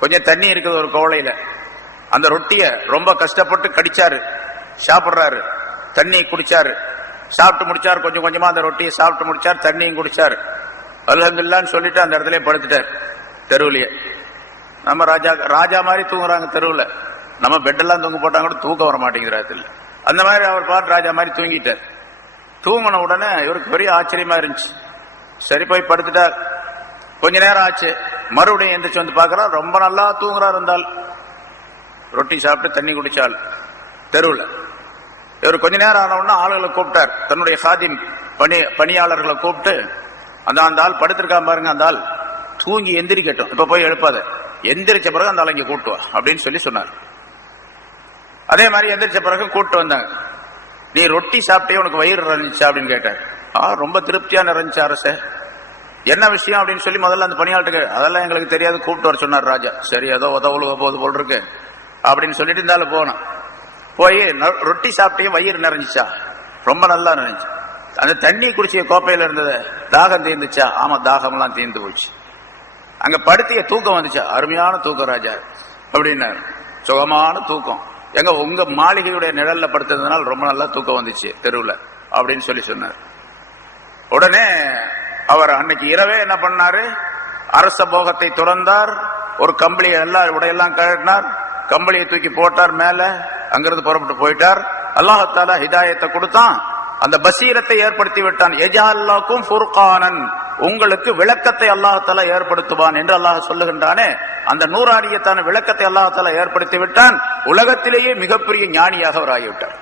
கொஞ்சம் தண்ணி இருக்குது ஒரு கோவளையில. அந்த ரொட்டிய ரொம்ப கஷ்டப்பட்டு கடிச்சாரு, சாப்பிடுறாரு, தண்ணி குடிச்சாரு, சாப்பிட்டு முடிச்சார். கொஞ்சம் கொஞ்சமா அந்த ரொட்டியை சாப்பிட்டு முடிச்சார், தண்ணியும் குடிச்சார். அல்ஹம்துலில்லாஹ்னு சொல்லிட்டு அந்த இடத்துல படுத்துட்டார் தெருவுலயே. நம்ம ராஜா மாதிரி தூங்குறாங்க தெருவுல. நம்ம பெட்டெல்லாம் தூங்க போட்டாங்க கூட தூக்கம் வர மாட்டேங்கிறாரு. அந்த மாதிரி அவர் பாட்டு ராஜா மாதிரி தூங்கிட்டார். தூங்கின உடனே இவருக்கு பெரிய ஆச்சரியமா இருந்துச்சு. சரி போய் படுத்துட்டார். கொஞ்ச நேரம் ஆச்சு, மறுபடியும் எந்திரிச்சு வந்து பாக்குறார், ரொம்ப நல்லா தூங்குறார். இருந்தால் ரொட்டி சாப்பிட்டு தண்ணி குடிச்சால் தெருவுல. இவர் கொஞ்ச நேரம் ஆன உடனே ஆளுகளை கூப்பிட்டார், தன்னுடைய ஹாதிம் பணியாளர்களை கூப்பிட்டு, அந்த ஆள் படுத்திருக்கான் பாருங்க, அந்த ஆள் தூங்கி எந்திரிக்கட்டும், இப்ப போய் எழுப்பாத, எந்திரிச்ச பிறகு அந்த ஆள் இங்க கூட்டுவா அப்படின்னு சொல்லி சொன்னார். அதே மாதிரி எந்திரிச்ச பிறகு கூப்பிட்டு வந்தாங்க. நீ ரொட்டி சாப்பிட்டே உனக்கு வயிறு நிறைஞ்சிச்சா அப்படின்னு கேட்டார். ரொம்ப திருப்தியா நிறைஞ்சிச்சு அரசே. என்ன விஷயம் அப்படின்னு சொல்லி முதல்ல அந்த பணியாளருக்கு, அதெல்லாம் எங்களுக்கு தெரியாது, கூப்பிட்டு வர சொன்னார் ராஜா. சரி, ஏதோ உதவுழுக போது போல் இருக்கு அப்படின்னு சொல்லிட்டு இருந்தாலும் போனோம். போய் ரொட்டி சாப்பிட்டே வயிறு நிறைஞ்சிச்சா? ரொம்ப நல்லா நிறைஞ்சி. அந்த தண்ணி குடிச்சிய கோப்பையில இருந்தது தாகம் தீர்ந்துச்சா? ஆமா, தாகம்லாம் தீர்ந்து போச்சு. அங்க படுத்திய தூக்கம் வந்துச்சா? அருமையான தூக்கம் ராஜா அப்படின்னாரு. சுகமான தூக்கம். எங்க உங்க மாளிகையுடைய நிழல்ல படுத்ததுனால ரொம்ப நல்லா தூக்கம் வந்துச்சு தெருவுல அப்படின்னு சொல்லி சொன்னார். உடனே அவர் அன்னைக்கு இரவே என்ன பண்ணாரு, அரச போகத்தை துறந்தார். ஒரு கம்பளியை எல்லாம் உடையெல்லாம் கழட்டினார், கம்பளியை தூக்கி போட்டார் மேல, அங்கிருந்து புறப்பட்டு போயிட்டார். அல்லாஹாலா ஹிதாயத்தை கொடுத்தான், அந்த பசீரத்தை ஏற்படுத்தி விட்டான். எஜால்லாக்கும் ஃபுர்கானன், உங்களுக்கு விளக்கத்தை அல்லாஹாலா ஏற்படுத்துவான் என்று அல்லாஹ் சொல்லுகின்றானே, அந்த நூறாரியத்தான விளக்கத்தை அல்லாஹாலா ஏற்படுத்தி விட்டான். உலகத்திலேயே மிகப்பெரிய ஞானியாக அவர் ஆகிவிட்டார்.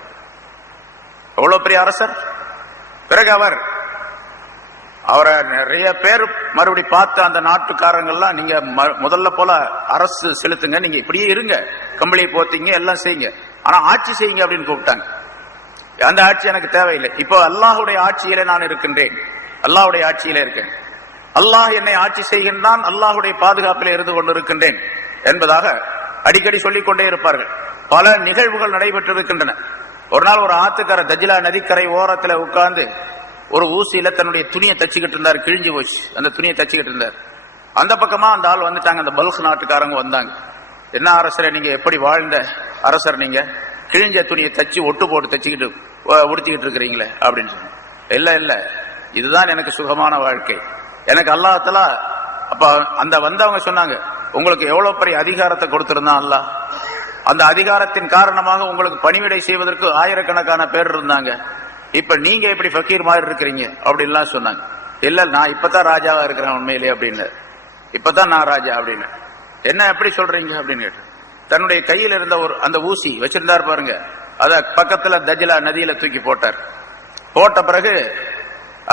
எவ்வளவு பெரிய அரசர். பிறகு அவரை நிறைய பேர் மறுபடி பார்த்து, அந்த நாட்டுக்காரங்கள்லாம், நீங்க முதல்ல போல அரசு செலுத்துங்க, நீங்க இப்படியே இருங்க, கம்பளியை போத்தீங்க, எல்லாம் செய்யுங்க, ஆனா ஆட்சி செய்யுங்க அப்படின்னு கூப்பிட்டாங்க. அந்த ஆட்சி எனக்கு தேவையில்லை, இப்போ அல்லாஹுடைய ஆட்சியிலே நான் இருக்கின்றேன், அல்லாஹுடைய ஆட்சியிலே இருக்கேன், அல்லாஹ் என்னை ஆட்சி செய்கின்றான், அல்லாஹுடைய பாதுகாப்பிலே இருந்து கொண்டிருக்கின்றேன் என்பதாக அடிக்கடி சொல்லிக் கொண்டே இருப்பார்கள். பல நிகழ்வுகள் நடைபெற்றிருக்கின்றன. ஒரு நாள் ஒரு ஆத்துக்கரை, தஜ்லா நதிக்கரை ஓரத்தில் உட்கார்ந்து ஒரு ஊசியில தன்னுடைய துணியை தச்சுக்கிட்டு இருந்தார். கிழிஞ்சு போச்சு, அந்த துணியை தச்சுக்கிட்டு இருந்தார். அந்த பக்கமா அந்த ஆள் வந்துட்டாங்க, அந்த பல்க் நாட்டுக்காரங்க வந்தாங்க. என்ன அரசரை, நீங்க எப்படி வாழ்ந்த அரசர், நீங்க கிழிஞ்ச துணியை தச்சு ஒட்டு போட்டு தச்சுக்கிட்டு உடுத்திக்கிட்டு இருக்கிறீங்களே அப்படின்னு சொன்னாங்க. இல்ல, இதுதான் எனக்கு சுகமான வாழ்க்கை, எனக்கு அல்லாஹ்தஆலா. அப்ப அந்த வந்தவங்க சொன்னாங்க, உங்களுக்கு எவ்வளவு பெரிய அதிகாரத்தை கொடுத்திருந்தான் அல்லாஹ், அந்த அதிகாரத்தின் காரணமாக உங்களுக்கு பணிவிடை செய்வதற்கு ஆயிரக்கணக்கான பேர் இருந்தாங்க. இப்ப நீங்க எப்படி ஃபக்கீர் மாதிரி இருக்கிறீங்க அப்படின்லாம் சொன்னாங்க. இல்ல நான் இப்பதான் ராஜாவா இருக்கிறேன் உண்மையிலே அப்படின்னு, இப்பதான் நான் ராஜா அப்படின்னு. என்ன எப்படி சொல்றீங்க அப்படின்னு கேட்டு தன்னுடைய கையில் இருந்த அந்த ஊசி வச்சிருந்தார் பாருங்க, அத பக்கத்துல தஜ்லா நதியில தூக்கி போட்டார். போட்ட பிறகு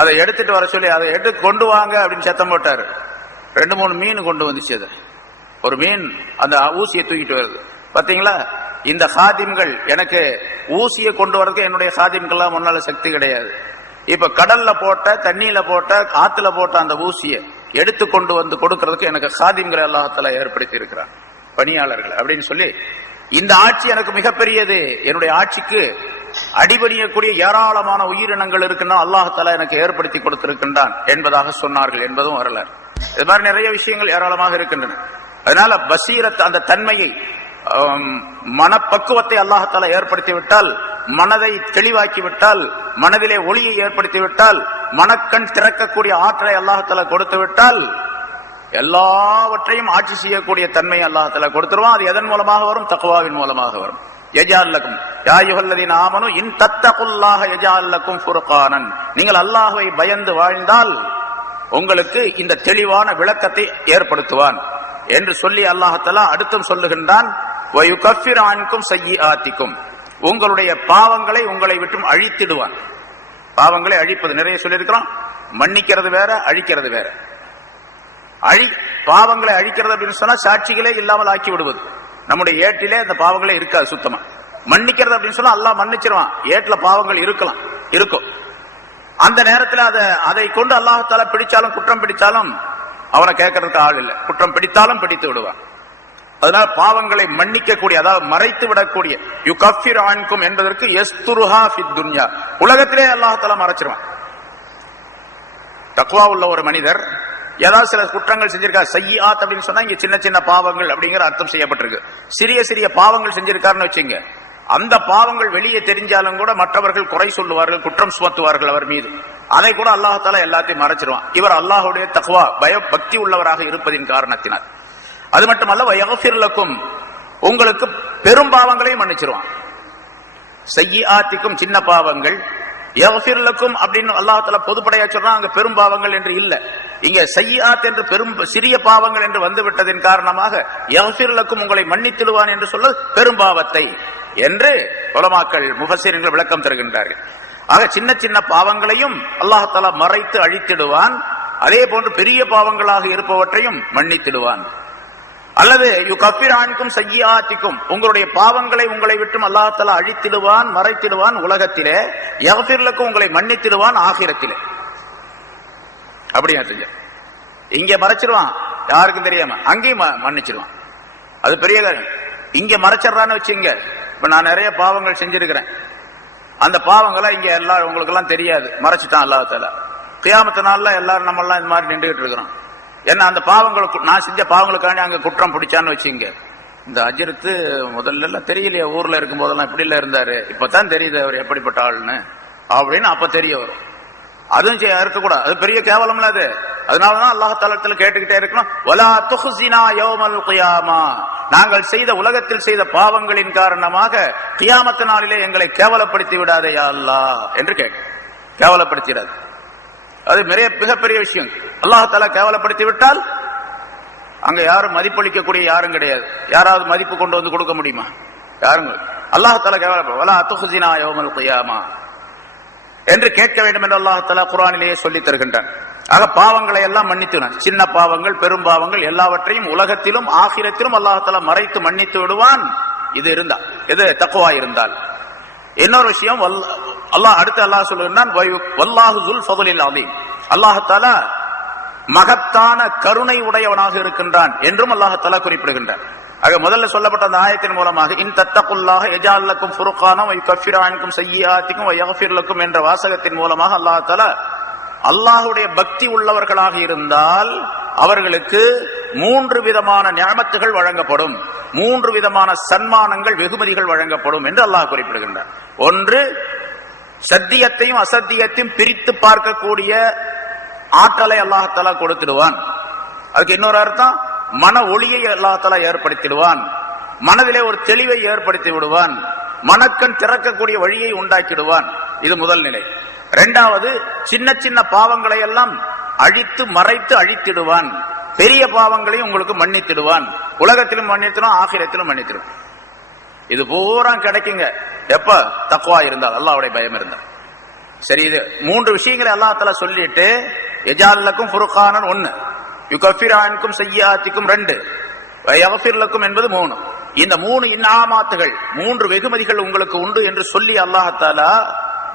அதை எடுத்துட்டு வர சொல்லி அதை எடுத்து கொண்டு வாங்க அப்படின்னு சத்தம் போட்டார். 2-3 மீன் கொண்டு வந்துச்சு. அது ஒரு மீன் அந்த ஊசியை தூக்கிட்டு வருது. பாத்தீங்களா, இந்த ஹாதிம்கள் எனக்கு ஊசியை கொண்டு வரதுக்கு என்னுடைய ஹாதிம்கள்லாம் முன்னால சக்தி கிடையாது. இப்ப கடல்ல போட்ட தண்ணியில போட்ட ஆத்துல போட்ட அந்த ஊசியை எடுத்து கொண்டு வந்து கொடுக்கறதுக்கு எனக்கு ஹாதிம்களை அல்லாஹ்தஆலா ஏற்படுத்தி இருக்கிறான், பணியாளர்கள் அப்படின்னு சொல்லி, இந்த ஆட்சி எனக்கு மிகப்பெரியது, என்னுடைய ஆட்சிக்கு அடிபணியக்கூடிய ஏராளமான உயிரினங்கள் இருக்குன்னா அல்லாஹ்தஆலா எனக்கு ஏற்படுத்தி கொடுத்திருக்கின்றான் என்பதாக சொன்னார்கள் என்பதும் வரலாறு. இது மாதிரி நிறைய விஷயங்கள் ஏராளமாக இருக்கின்றன. அதனால பசீரத், அந்த தன்மையை, மனப்பக்குவத்தை அல்லாஹ்தஆலா ஏற்படுத்தி விட்டால், மனதை தெளிவாக்கி விட்டால், மனதிலே ஒளியை ஏற்படுத்தி விட்டால், மனக்கண் திறக்கக்கூடிய ஆற்றலை அல்லாஹ்தஆலா கொடுத்து விட்டால் எல்லாவற்றையும் ஆட்சி செய்யக்கூடிய தன்மையை அல்லாஹ்தஆலா கொடுத்துருவான். அது எதன் மூலமாக வரும்? தக்வாவின் மூலமாக வரும். யஜ்அல் லக்கும் யா அய்யுஹல்லதீன ஆமனூ இன் தத்தகுல்லாஹ யஜ்அல் லக்கும் ஃபுர்கானன். நீங்கள் அல்லாஹ்வை பயந்து வாழ்ந்தால் உங்களுக்கு இந்த தெளிவான விளக்கத்தை ஏற்படுத்துவான் என்று சொல்லி அல்லாஹ்தஆலா அடுத்தும் சொல்லுகின்றான், வ யுகஃபிரு அன்கும் ஸய்யிஆத்திக்கும். உங்களுடைய பாவங்களை உங்களை விட்டு அழித்திடுவான். பாவங்களை அழிப்பது நிறைய சொல்லியிருக்கிறோம். மன்னிக்கிறது வேற, அழிக்கிறது வேற. பாவங்களை அழிக்கிறது அப்படின்னு சொன்னா சாட்சிகளே இல்லாமல் ஆக்கி விடுவது. நம்முடைய ஏட்டிலே அந்த பாவங்களே இருக்காது சுத்தமா. மன்னிக்கிறது அப்படின்னு சொன்னா அல்லாஹ் மன்னிச்சிருவான். ஏட்டுல பாவங்கள் இருக்கும். அந்த நேரத்தில் அதை கொண்டு அல்லாஹ்தஆலா பிடிச்சாலும் குற்றம் பிடிச்சாலும் அவனை கேட்கறதுக்கு ஆள் இல்லை. குற்றம் பிடித்தாலும் பிடித்து விடுவான். அதனால பாவங்களை மன்னிக்கக்கூடிய, அதாவது மறைத்து விடக்கூடிய, யுகஃபிரு அன்கும் என்பதற்கு யஸ்துருஹா ஃபித் துன்யா, உலகத்திலே அல்லாஹ்தஆலா மறைச்சிருவான். தக்வா உள்ள ஒரு மனிதர் ஏதாவது சில குற்றங்கள் செஞ்சிருக்காரு, ஸய்யிஆத் அப்படின்னு சொன்னா இங்க சின்ன சின்ன பாவங்கள் அப்படிங்கிற அர்த்தம் செய்யப்பட்டிருக்கு. சிறிய சிறிய பாவங்கள் செஞ்சிருக்காருன்னு வச்சுங்க, அந்த பாவங்கள் வெளியே தெரிஞ்சாலும் கூட மற்றவர்கள் குறை சொல்லுவார்கள், குற்றம் சுமத்துவார்கள் அவர் மீது. அதை கூட அல்லாஹ்தஆலா எல்லாத்தையும் மறைச்சிருவான். இவர் அல்லாஹ்வுடைய தக்வா, பக்தி உள்ளவராக இருப்பதின் காரணத்தினால். அது மட்டுமல்ல, வயஃபிர் லக்கும், உங்களுக்கு பெரும் பாவங்களையும் மன்னிச்சிருவான். ஸய்யிஆத்திக்கும் சின்ன பாவங்கள், யஃபிர் லக்கும் அப்படின்னு அல்லாஹ்தஆலா பொதுப்படையா சொல்றான். அங்க பெரும் பாவங்கள் என்று இல்ல, இங்க ஸய்யிஆத் என்று சிறிய பாவங்கள் என்று வந்துவிட்டதின் காரணமாக யஃபிர் லக்கும் உங்களை மன்னித்திடுவான் என்று சொல்ல பெரும் பாவத்தை என்று உலமாக்கள் முஃபஸ்ஸிரீன்கள் விளக்கம் தருகின்றார்கள். ஆக சின்ன சின்ன பாவங்களையும் அல்லாஹ்தஆலா மறைத்து அழித்திடுவான். அதே போன்று பெரிய பாவங்களாக இருப்பவற்றையும் மன்னித்திடுவான். அல்லது யுகஃபிரு அன்கும் ஸய்யிஆத்திக்கும், உங்களுடைய பாவங்களை உங்களை விட்டு அல்லாஹ்தஆலா அழித்திடுவான், மறைத்திடுவான் உலகத்திலே. யஃபிர் லக்கும், உங்களை மன்னித்திடுவான் ஆகிரத்திலே. அப்படியா செஞ்ச இங்க மறைச்சிடுவான், யாருக்கும் தெரியாம, அங்கேயும் மன்னிச்சிடுவான். அது பெரிய காரியம். இங்க மறைச்சிடறான்னு வச்சுங்க. இப்ப நான் நிறைய பாவங்கள் செஞ்சிருக்கிறேன், அந்த பாவங்களை இங்க எல்லாரும் உங்களுக்கு எல்லாம் தெரியாது, மறைச்சிட்டான் அல்லாஹ்தஆலா. கியாமத் நாள்ல எல்லாரும் நம்ம எல்லாம் இந்த மாதிரி நின்றுகிட்டு இருக்கிறோம். ஏன்னா அந்த பாவங்களுக்கு, நான் செஞ்ச பாவங்களுக்காண்டி அங்க குற்றம் பிடிச்சான்னு வச்சுங்க. இந்த அஜ்ரத்து முதல்ல எல்லாம் தெரியலையே, ஊர்ல இருக்கும் போதெல்லாம் இப்படி எல்லாம் இருந்தாரு, இப்பதான் தெரியுது அவர் எப்படிப்பட்ட ஆளுன்னு அப்படின்னு அப்ப தெரிய வரும். அதுவும் இருக்கக்கூடாது, அது பெரிய கேவலம்ல அது. அதனாலதான் அல்லாஹ்தஆலா கேட்டுக்கிட்டே இருக்கணும், வலா துஹ்ஸினா யௌமல் கியாமா, நாங்கள் செய்த உலகத்தில் செய்த பாவங்களின் காரணமாக கியாமத் நாளிலே எங்களை கேவலப்படுத்தி விடாதே யா அல்லாஹ் என்று கேவலப்படுத்திடாது. அது மிகப்பெரிய விஷயம். அல்லாஹ்தஆலா கேவலப்படுத்தி விட்டால் அங்க யாரும் மதிப்பளிக்கக்கூடிய யாரும் கிடையாது. யாராவது மதிப்பு கொண்டு வந்து கொடுக்க முடியுமா? யாருங்க? அல்லாஹ்தஆலா கேவலப்பட வலா துஹ்ஸினா யௌமல் கியாமா என்று கேட்க வேண்டும் என்று அல்லாஹ்தஆலா குர்ஆனிலேயே சொல்லி தருகின்றான். ஆக பாவங்களை எல்லாம் மன்னித்துனான். சின்ன பாவங்கள், பெரும் பாவங்கள் எல்லாவற்றையும் உலகத்திலும் ஆகிரத்திலும் அல்லாஹ்தஆலா மறைத்து மன்னித்து விடுவான். இது தக்வா இருந்தால். இன்னொரு விஷயம், அடுத்து அல்லாஹ் சொல்லுகிறான், வல்லாஹு ஸுல் ஃபதுலில் அஸீம், அல்லாஹ்தஆலா மகத்தான கருணை உடையவனாக இருக்கின்றான் என்றும் அல்லாஹ்தஆலா குறிப்பிடுகின்றான். ஆக முதல்ல சொல்லப்பட்ட அந்த ஆயத்தின் மூலமாக இன் தத்தகுல்லாஹ யஜ்அல் லக்கும் ஃபுர்கானம் வ யுகஃபிரு அன்கும் ஸய்யிஆத்திக்கும் வ யஃபிர் லக்கும் என்ற வாசகத்தின் மூலமாக அல்லாஹ்தஆலா அல்லாஹ்வுடைய பக்தி உள்ளவர்களாக இருந்தால் அவர்களுக்கு 3 விதமான நிஅமத்துகள் வழங்கப்படும், 3 விதமான சன்மானங்கள், வெகுமதிகள் வழங்கப்படும் என்று அல்லாஹ் குறிப்பிடுகின்றார். ஒன்று, சத்தியத்தையும் அசத்தியத்தையும் பிரித்து பார்க்கக்கூடிய ஆற்றலை அல்லாஹ்தஆலா கொடுத்துடுவான். அதுக்கு இன்னொரு அர்த்தம், மன ஒளியை அல்லாஹ்தஆலா ஏற்படுத்திடுவான். மனதிலே ஒரு தெளிவை ஏற்படுத்தி விடுவான், மனக்கண் திறக்கக்கூடிய வழியை உண்டாக்கிடுவான். இது முதல் நிலை. இரண்டாவது, சின்ன சின்ன பாவங்களை எல்லாம் அழித்து மறைத்து அழித்திடுவான், பெரிய பாவங்களையும் உங்களுக்கு மன்னித்திடுவான். உலகத்திலும் மன்னித்திடும், ஆகிரத்திலும் மன்னித்திடும். இது பூரா கிடைக்குங்க எப்ப தக்வா இருந்தால், அல்லாஹ்வுடைய பயம் இருந்தால். சரி, இது மூன்று விஷயங்களை அல்லாஹ் தஆலா சொல்லிட்டு யஜாலக்கும் ஃபுர்கானன் 1, யுகஃபிர் அன்கும் ஸய்யிஆத்திக்கும் 2, வயஃபிர் லக்கும் என்பது 3. இந்த 3 இன்ஆமாத்துகள், 3 வெகுமதிகள் உங்களுக்கு உண்டு என்று சொல்லி அல்லாஹ் தஆலா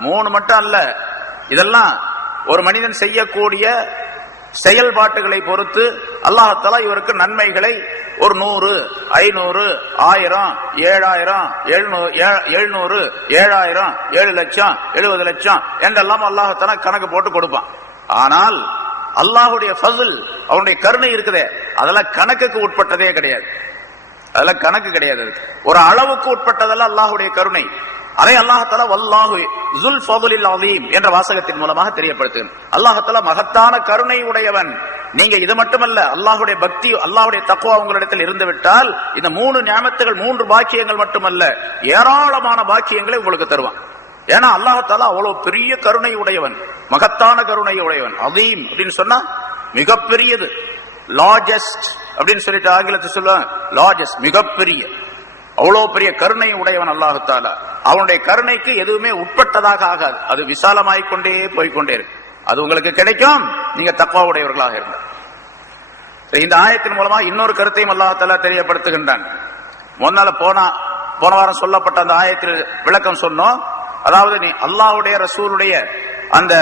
3 மட்டும் அல்ல, இதெல்லாம் ஒரு மனிதன் செய்யக்கூடிய செயல்பாட்டுகளை பொறுத்து அல்லாஹ் தஆலா இவருக்கு நன்மைகளை ஒரு 100, 500, 1000, 7000, 700, 7000, 7 லட்சம், 70 லட்சம் என்றெல்லாம் அல்லாஹ் தஆலா கணக்கு போட்டு கொடுப்பான். ஆனால் அல்லாஹ்வுடைய ஃபஸ்ல், அவனுடைய கருணை இருக்குதே, அதெல்லாம் கணக்குக்கு உட்பட்டதே கிடையாது. அதெல்லாம் கணக்கு கிடையாது. ஒரு அளவுக்கு உட்பட்டதல்ல அல்லாஹ்வுடைய கருணை. அதை அல்லாஹ் தஆலா வல்லாஹு ஸுல் ஃபதுலில் அஸீம் என்ற வாசகத்தின் மூலமாக தெரியப்படுத்துகிறார். அல்லாஹ் தஆலா மகத்தான கருணை உடையவன். நீங்க இது மட்டுமல்ல, அல்லாஹ்வுடைய பக்தி, அல்லாஹ்வுடைய தக்வா உங்களிடத்தில் இருந்து விட்டால் இந்த 3 நியமத்துகள், 3 பாக்கியங்கள் மட்டுமல்ல, ஏராளமான பாக்கியங்களை உங்களுக்கு தருவான். ஏன்னா அல்லாஹ் தஆலா அவ்வளவு பெரிய கருணை உடையவன், மகத்தான கருணை உடையவன். அஸீம் அப்படின்னு சொன்னா மிகப்பெரியது, லார்ஜஸ்ட் அப்படின்னு சொல்லிட்டு ஆங்கிலத்தில் சொல்லுவாங்க, லார்ஜஸ்ட், மிகப்பெரிய, அவ்வளவு பெரிய கருணை உடையவன் அல்லாஹ் தஆலா. அவனுடைய கருணைக்கு எதுவுமே உட்பட்டதாக ஆகாது, அது விசாலமாய்க்கொண்டே போய்கொண்டே இருக்கு. அது உங்களுக்கு கிடைக்கும் நீங்க தக்வா உடையவர்களாக இருந்தால். இந்த ஆயத்தின் மூலமா இன்னொரு கருத்தையும் அல்லாஹ் தஆலா தெரியப்படுத்துகின்றான். போன வாரம் சொல்லப்பட்ட அந்த ஆயத்தில் விளக்கம் சொன்னோம். அதாவது நீ அல்லாஹ்வுடைய ரசூலுடைய அந்த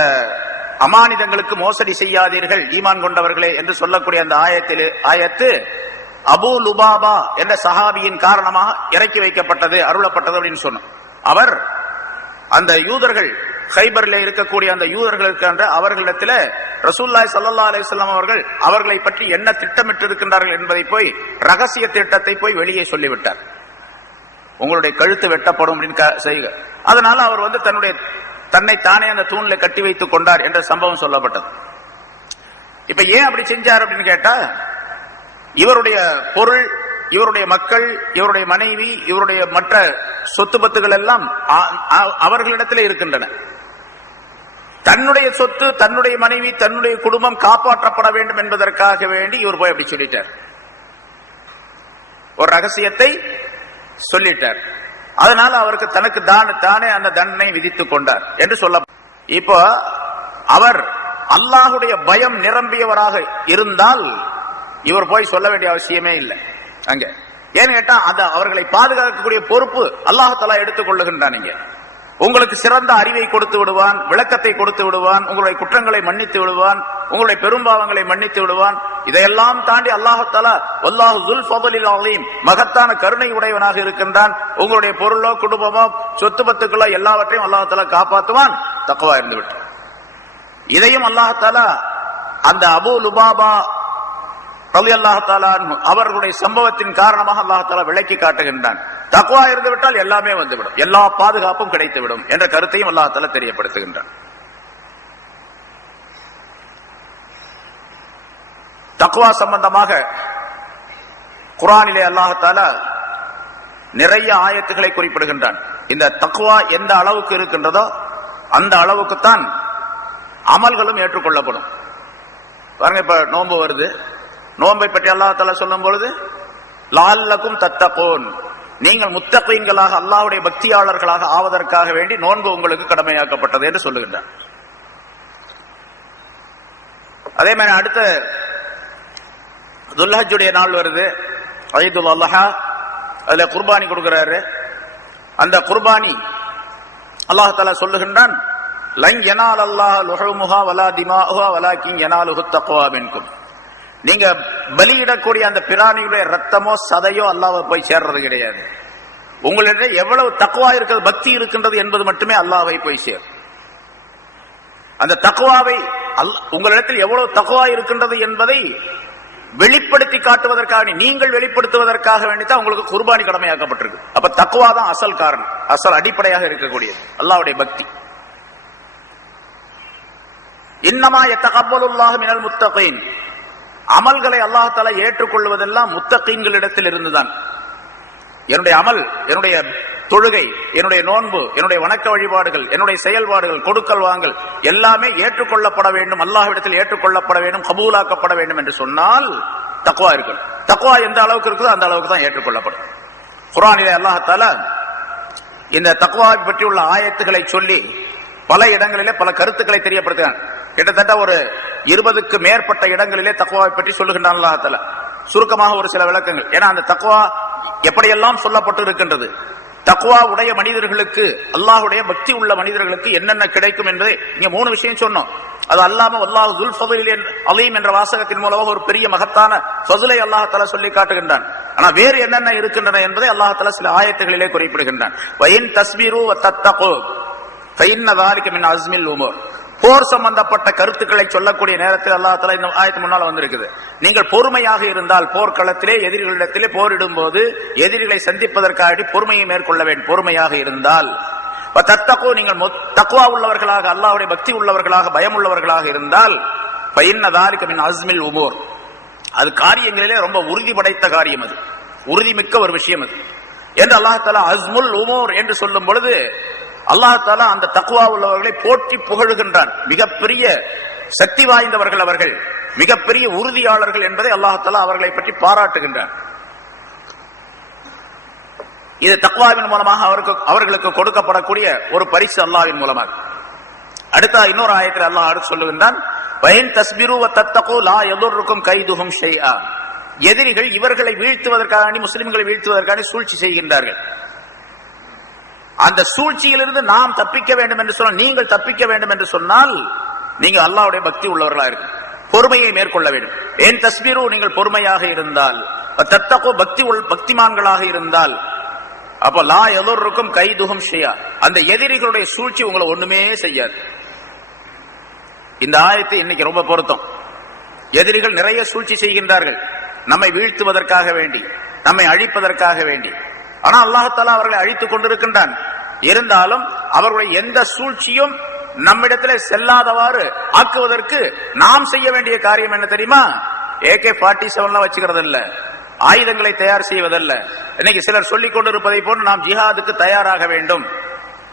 அமானிதங்களுக்கு மோசடி செய்யாதீர்கள் ஈமான் கொண்டவர்களே என்று சொல்லக்கூடிய அந்த ஆயத்து அபூ லுபாபா என்ற சஹாபியின் காரணமாக இறக்கி வைக்கப்பட்டது, அருளப்பட்டது அப்படின்னு சொன்னோம். அவர் அந்த யூதர்கள், கைபரில் இருக்கக்கூடிய அந்த யூதர்களுக்கு அவர்களிடத்தில் ரசூலுல்லாஹி ஸல்லல்லாஹு அலைஹி வஸல்லம் அவர்கள் அவர்களை பற்றி என்ன திட்டமிட்டு இருக்கின்றார்கள் என்பதை போய், ரகசிய திட்டத்தை போய் வெளியே சொல்லிவிட்டார். உங்களுடைய கழுத்து வெட்டப்படும் அப்படின்னு செய்க. அதனால அவர் தன்னை தானே அந்த தூண்ல கட்டி வைத்துக் கொண்டார் என்ற சம்பவம் சொல்லப்பட்டது. இப்ப ஏன் அப்படி செஞ்சார் அப்படின்னு கேட்டா, இவருடைய பொருள், இவருடைய மக்கள், இவருடைய மனைவி, இவருடைய மற்ற சொத்து பத்துகள் எல்லாம் அவர்களிடத்தில் இருக்கின்றன. தன்னுடைய சொத்து, தன்னுடைய மனைவி, தன்னுடைய குடும்பம் காப்பாற்றப்பட வேண்டும் என்பதற்காக வேண்டி இவர் போய் அப்படி சொல்லிட்டார், ஒரு ரகசியத்தை சொல்லிட்டார். அதனால அவருக்கு தனக்கு தானே அந்த தண்டனை விதித்துக் கொண்டார் என்று சொல்ல. இப்போ அவர் அல்லாஹ்வுடைய பயம் நிரம்பியவராக இருந்தால் இவர் போய் சொல்ல வேண்டிய அவசியமே இல்லை அங்க. ஏன்னு கேட்டா அவர்களை பாதுகாக்கக்கூடிய பொறுப்பு அல்லாஹ் தஆலா எடுத்துக் கொள்ளுகின்றான். நீங்க உங்களுக்கு சிறந்த அறிவை கொடுத்து விடுவான், விளக்கத்தை கொடுத்து விடுவான், உங்களுடைய குற்றங்களை மன்னித்து விடுவான், உங்களுடைய பெரும்பாவங்களை மன்னித்து விடுவான். இதையெல்லாம் தாண்டி அல்லாஹ் தஆலா வல்லாஹு ஸுல் ஃபதுலில் அஸீம், மகத்தான கருணை உடையவனாக இருக்கின்றான். உங்களுடைய பொருளோ, குடும்பமோ, சொத்து பத்துக்களோ எல்லாவற்றையும் அல்லாஹ் தஆலா காப்பாற்றுவான், தக்வா இருந்து விட்டு. இதையும் அல்லாஹ் தஆலா அந்த அபூ லுபாபா ரலியல்லாஹு தஆலா அன்ஹு அவர்களுடைய சம்பவத்தின் காரணமாக அல்லாஹ் தஆலா விளக்கி காட்டுகின்றான். தக்வா இருந்து விட்டால் எல்லாமே வந்துவிடும், எல்லா பாதுகாப்பும் கிடைத்துவிடும் என்ற கருத்தையும் அல்லாஹ் தஆலா தெரியப்படுத்துகின்றான். தக்வா சம்பந்தமாக குர்ஆனிலே அல்லாஹ் தஆலா நிறைய ஆயத்துக்களை குறிப்பிடுகின்றான். இந்த தக்வா எந்த அளவுக்கு இருக்கின்றதோ அந்த அளவுக்குத்தான் அமல்களும் ஏற்றுக்கொள்ளப்படும். பாருங்க, இப்ப நோன்பு வருது, நோன்பை பற்றி அல்லாஹ் தஆலா சொல்லும் பொழுது லஅல்லகும் தத்தகூன், நீங்கள் முத்தகீன்களாக, அல்லாஹ்வுடைய பக்தியாளர்களாக ஆவதற்காக வேண்டி நோன்பு உங்களுக்கு கடமையாக்கப்பட்டது என்று சொல்லுகின்றார். அதே மாதிரி அடுத்த துல்ஹஜ்ஜுடைய நாள் வருது, ஈதுல் அல்ஹா. அதுல குர்பானி கொடுக்கிறாரு. அந்த குர்பானி அல்லாஹ் தஆலா சொல்லுகின்றான், லன் யனாலல்லாஹு லுஹூமுஹா வலா திமாஉஹா வலாக்கின் யனாலுஹு தக்வா மின்கும். நீங்க பலியிடக்கூடிய அந்த பிராணியுடைய ரத்தமோ சதையோ அல்லாஹ்வை போய் சேர்றது கிடையாது. உங்களிடம் எவ்வளவு தக்வா இருக்கிறது, பக்தி இருக்கின்றது என்பது மட்டுமே அல்லாஹ்வை போய் சேரும். அந்த தக்வாவை உங்களிடத்தில் எவ்வளவு தக்வா இருக்கின்றது என்பதை வெளிப்படுத்தி காட்டுவதற்காக, நீங்கள் வெளிப்படுத்துவதற்காக வேண்டித்தான் உங்களுக்கு குர்பானி கடமையாக்கப்பட்டிருக்கு. அப்ப தக்வா தான் அசல் காரணம், அசல் அடிப்படையாக இருக்கக்கூடியது அல்லாஹ்வுடைய பக்தி. இன்னமா யத்தகப்பலுல்லாஹு மினல் முத்தகீன், அமல்களை அல்லாஹ் தஆலா ஏற்றுக்கொள்வதெல்லாம் முத்தகீன்களிடத்தில் இருந்துதான். என்னுடைய அமல், என்னுடைய தொழுகை, என்னுடைய நோன்பு, என்னுடைய வணக்க வழிபாடுகள், என்னுடைய செயல்பாடுகள், கொடுக்கல் வாங்கல் எல்லாமே ஏற்றுக்கொள்ளப்பட வேண்டும், அல்லாஹ்விடத்தில் ஏற்றுக்கொள்ளப்பட வேண்டும், கபூலாக்கப்பட வேண்டும் என்று சொன்னால் தக்வா இருக்கணும். தக்வா எந்த அளவுக்கு இருக்குதோ அந்த அளவுக்கு தான் ஏற்றுக்கொள்ளப்படும். குர்ஆனிலே அல்லாஹ் தஆலா இந்த தக்வாவை பற்றி உள்ள ஆயத்துக்களை சொல்லி பல இடங்களிலே பல கருத்துக்களை தெரியப்படுத்துகிறான். கிட்டத்தட்ட ஒரு 20க்கு மேற்பட்ட இடங்களிலே தக்வாவை பற்றி சொல்லுகின்றான் அல்லாஹ் தஆலா. சுருக்கமாக ஒரு சில விளக்கங்கள். ஏன்னா அந்த தக்வா எப்படியெல்லாம் சொல்லப்பட்டு இருக்கின்றது, தக்வா உடைய மனிதர்களுக்கு, அல்லாஹ்வுடைய பக்தி உள்ள மனிதர்களுக்கு என்னென்ன கிடைக்கும் என்பதை இங்க 3 விஷயம் சொன்னோம். அது அல்லாம அல்லாஹ் துல் ஃபதுல் அலீம் என்ற வாசகத்தின் மூலமாக ஒரு பெரிய மகத்தான ஃபதுலை அல்லாஹ் தஆலா சொல்லி காட்டுகின்றான். ஆனா வேறு என்னென்ன இருக்கின்றன என்பதை அல்லாஹ் தஆலா சில ஆயத்துகளிலே குறிப்பிடுகின்றான். வயின் தஸ்பிரு வ தத்தகு ஃபஇன்ன ذلك மின் அஸ்மில் உமூர். போர் சம்பந்தப்பட்ட கருத்துக்களை சொல்லக்கூடிய நேரத்தில் அல்லாஹ் தஆலா இந்த ஆயத்து முன்னால் வந்திருக்குது. நீங்கள் பொறுமையாக இருந்தால், போர்க்களத்திலே எதிரிகளிடத்திலே போரிடும் போது எதிரிகளை சந்திப்பதற்காக பொறுமையை மேற்கொள்ள வேண்டும். பொறுமையாக இருந்தால் தத்தகு, நீங்கள் தக்வா உள்ளவர்களாக, அல்லாஹ்வுடைய பக்தி உள்ளவர்களாக, பயம் உள்ளவர்களாக இருந்தால் ஃபஇன்ன ذلك மின் அஸ்மில் உமூர். அது காரியங்களிலே ரொம்ப உறுதி படைத்த காரியம், அது உறுதிமிக்க ஒரு விஷயம் அது என்று அல்லாஹ் தஆலா அஸ்முல் உமூர் என்று சொல்லும் பொழுது அல்லாஹ் தஆலா அந்த தக்வா உள்ளவர்களை போற்றி புகழுகின்றான். மிகப்பெரிய சக்தி வாய்ந்தவர்கள் அவர்கள், மிகப்பெரிய உறுதியாளர்கள் என்பதை அல்லாஹ் தஆலா அவர்களை பற்றி பாராட்டுகின்றான். இது தக்வாவின் மூலமாக அவர்களுக்கு கொடுக்கப்படக்கூடிய ஒரு பரிசு அல்லாஹ்வின் மூலமாக. அடுத்த இன்னொரு ஆயத்தில் அல்லாஹ் அடுத்து சொல்லுகின்றான், வயின் தஸ்பிரு வ தத்தகு லா யதுர்ருக்கும் கைதுஹும் ஷைஆ. எதிரிகள் இவர்களை வீழ்த்துவதற்காக, முஸ்லிம்களை வீழ்த்துவதற்காக சூழ்ச்சி செய்கின்றார்கள். அந்த சூழ்ச்சியிலிருந்து நாம் தப்பிக்க வேண்டும் என்று சொன்னால், நீங்கள் தப்பிக்க வேண்டும் என்று சொன்னால் நீங்க அல்லாஹ்வுடைய பக்தி உள்ளவர்களாக இருக்கு, பொறுமையை மேற்கொள்ள வேண்டும். ஏன் தஸ்பிரு, நீங்கள் பொறுமையாக இருந்தால், தத்தகு பக்திமான்களாக இருந்தால், அப்ப லா யதுர்ருக்கும் கைதுஹும் ஷைஆ, அந்த எதிரிகளுடைய சூழ்ச்சி உங்களை ஒண்ணுமே செய்யாது. இந்த ஆயத்தை இன்னைக்கு ரொம்ப பொருத்தம். எதிரிகள் நிறைய சூழ்ச்சி செய்கின்றார்கள், நம்மை வீழ்த்துவதற்காக வேண்டி, நம்மை அழிப்பதற்காக வேண்டி. ஆனா அல்லாஹ் தஆலா அவர்களை அழித்துக் கொண்டிருக்கின்றான். இருந்தாலும் அவர்களுடைய எந்த சூழ்ச்சியும் நம்மிடத்தில் செல்லாதவாறு ஆக்குவதற்கு நாம் செய்ய வேண்டிய காரியம் என்ன தெரியுமா? AK-47 வச்சுக்கிறது இல்ல, ஆயுதங்களை தயார் செய்வதல்ல. இன்னைக்கு சிலர் சொல்லிக் கொண்டிருப்பதை போன்று நாம் ஜிஹாதுக்கு தயாராக வேண்டும்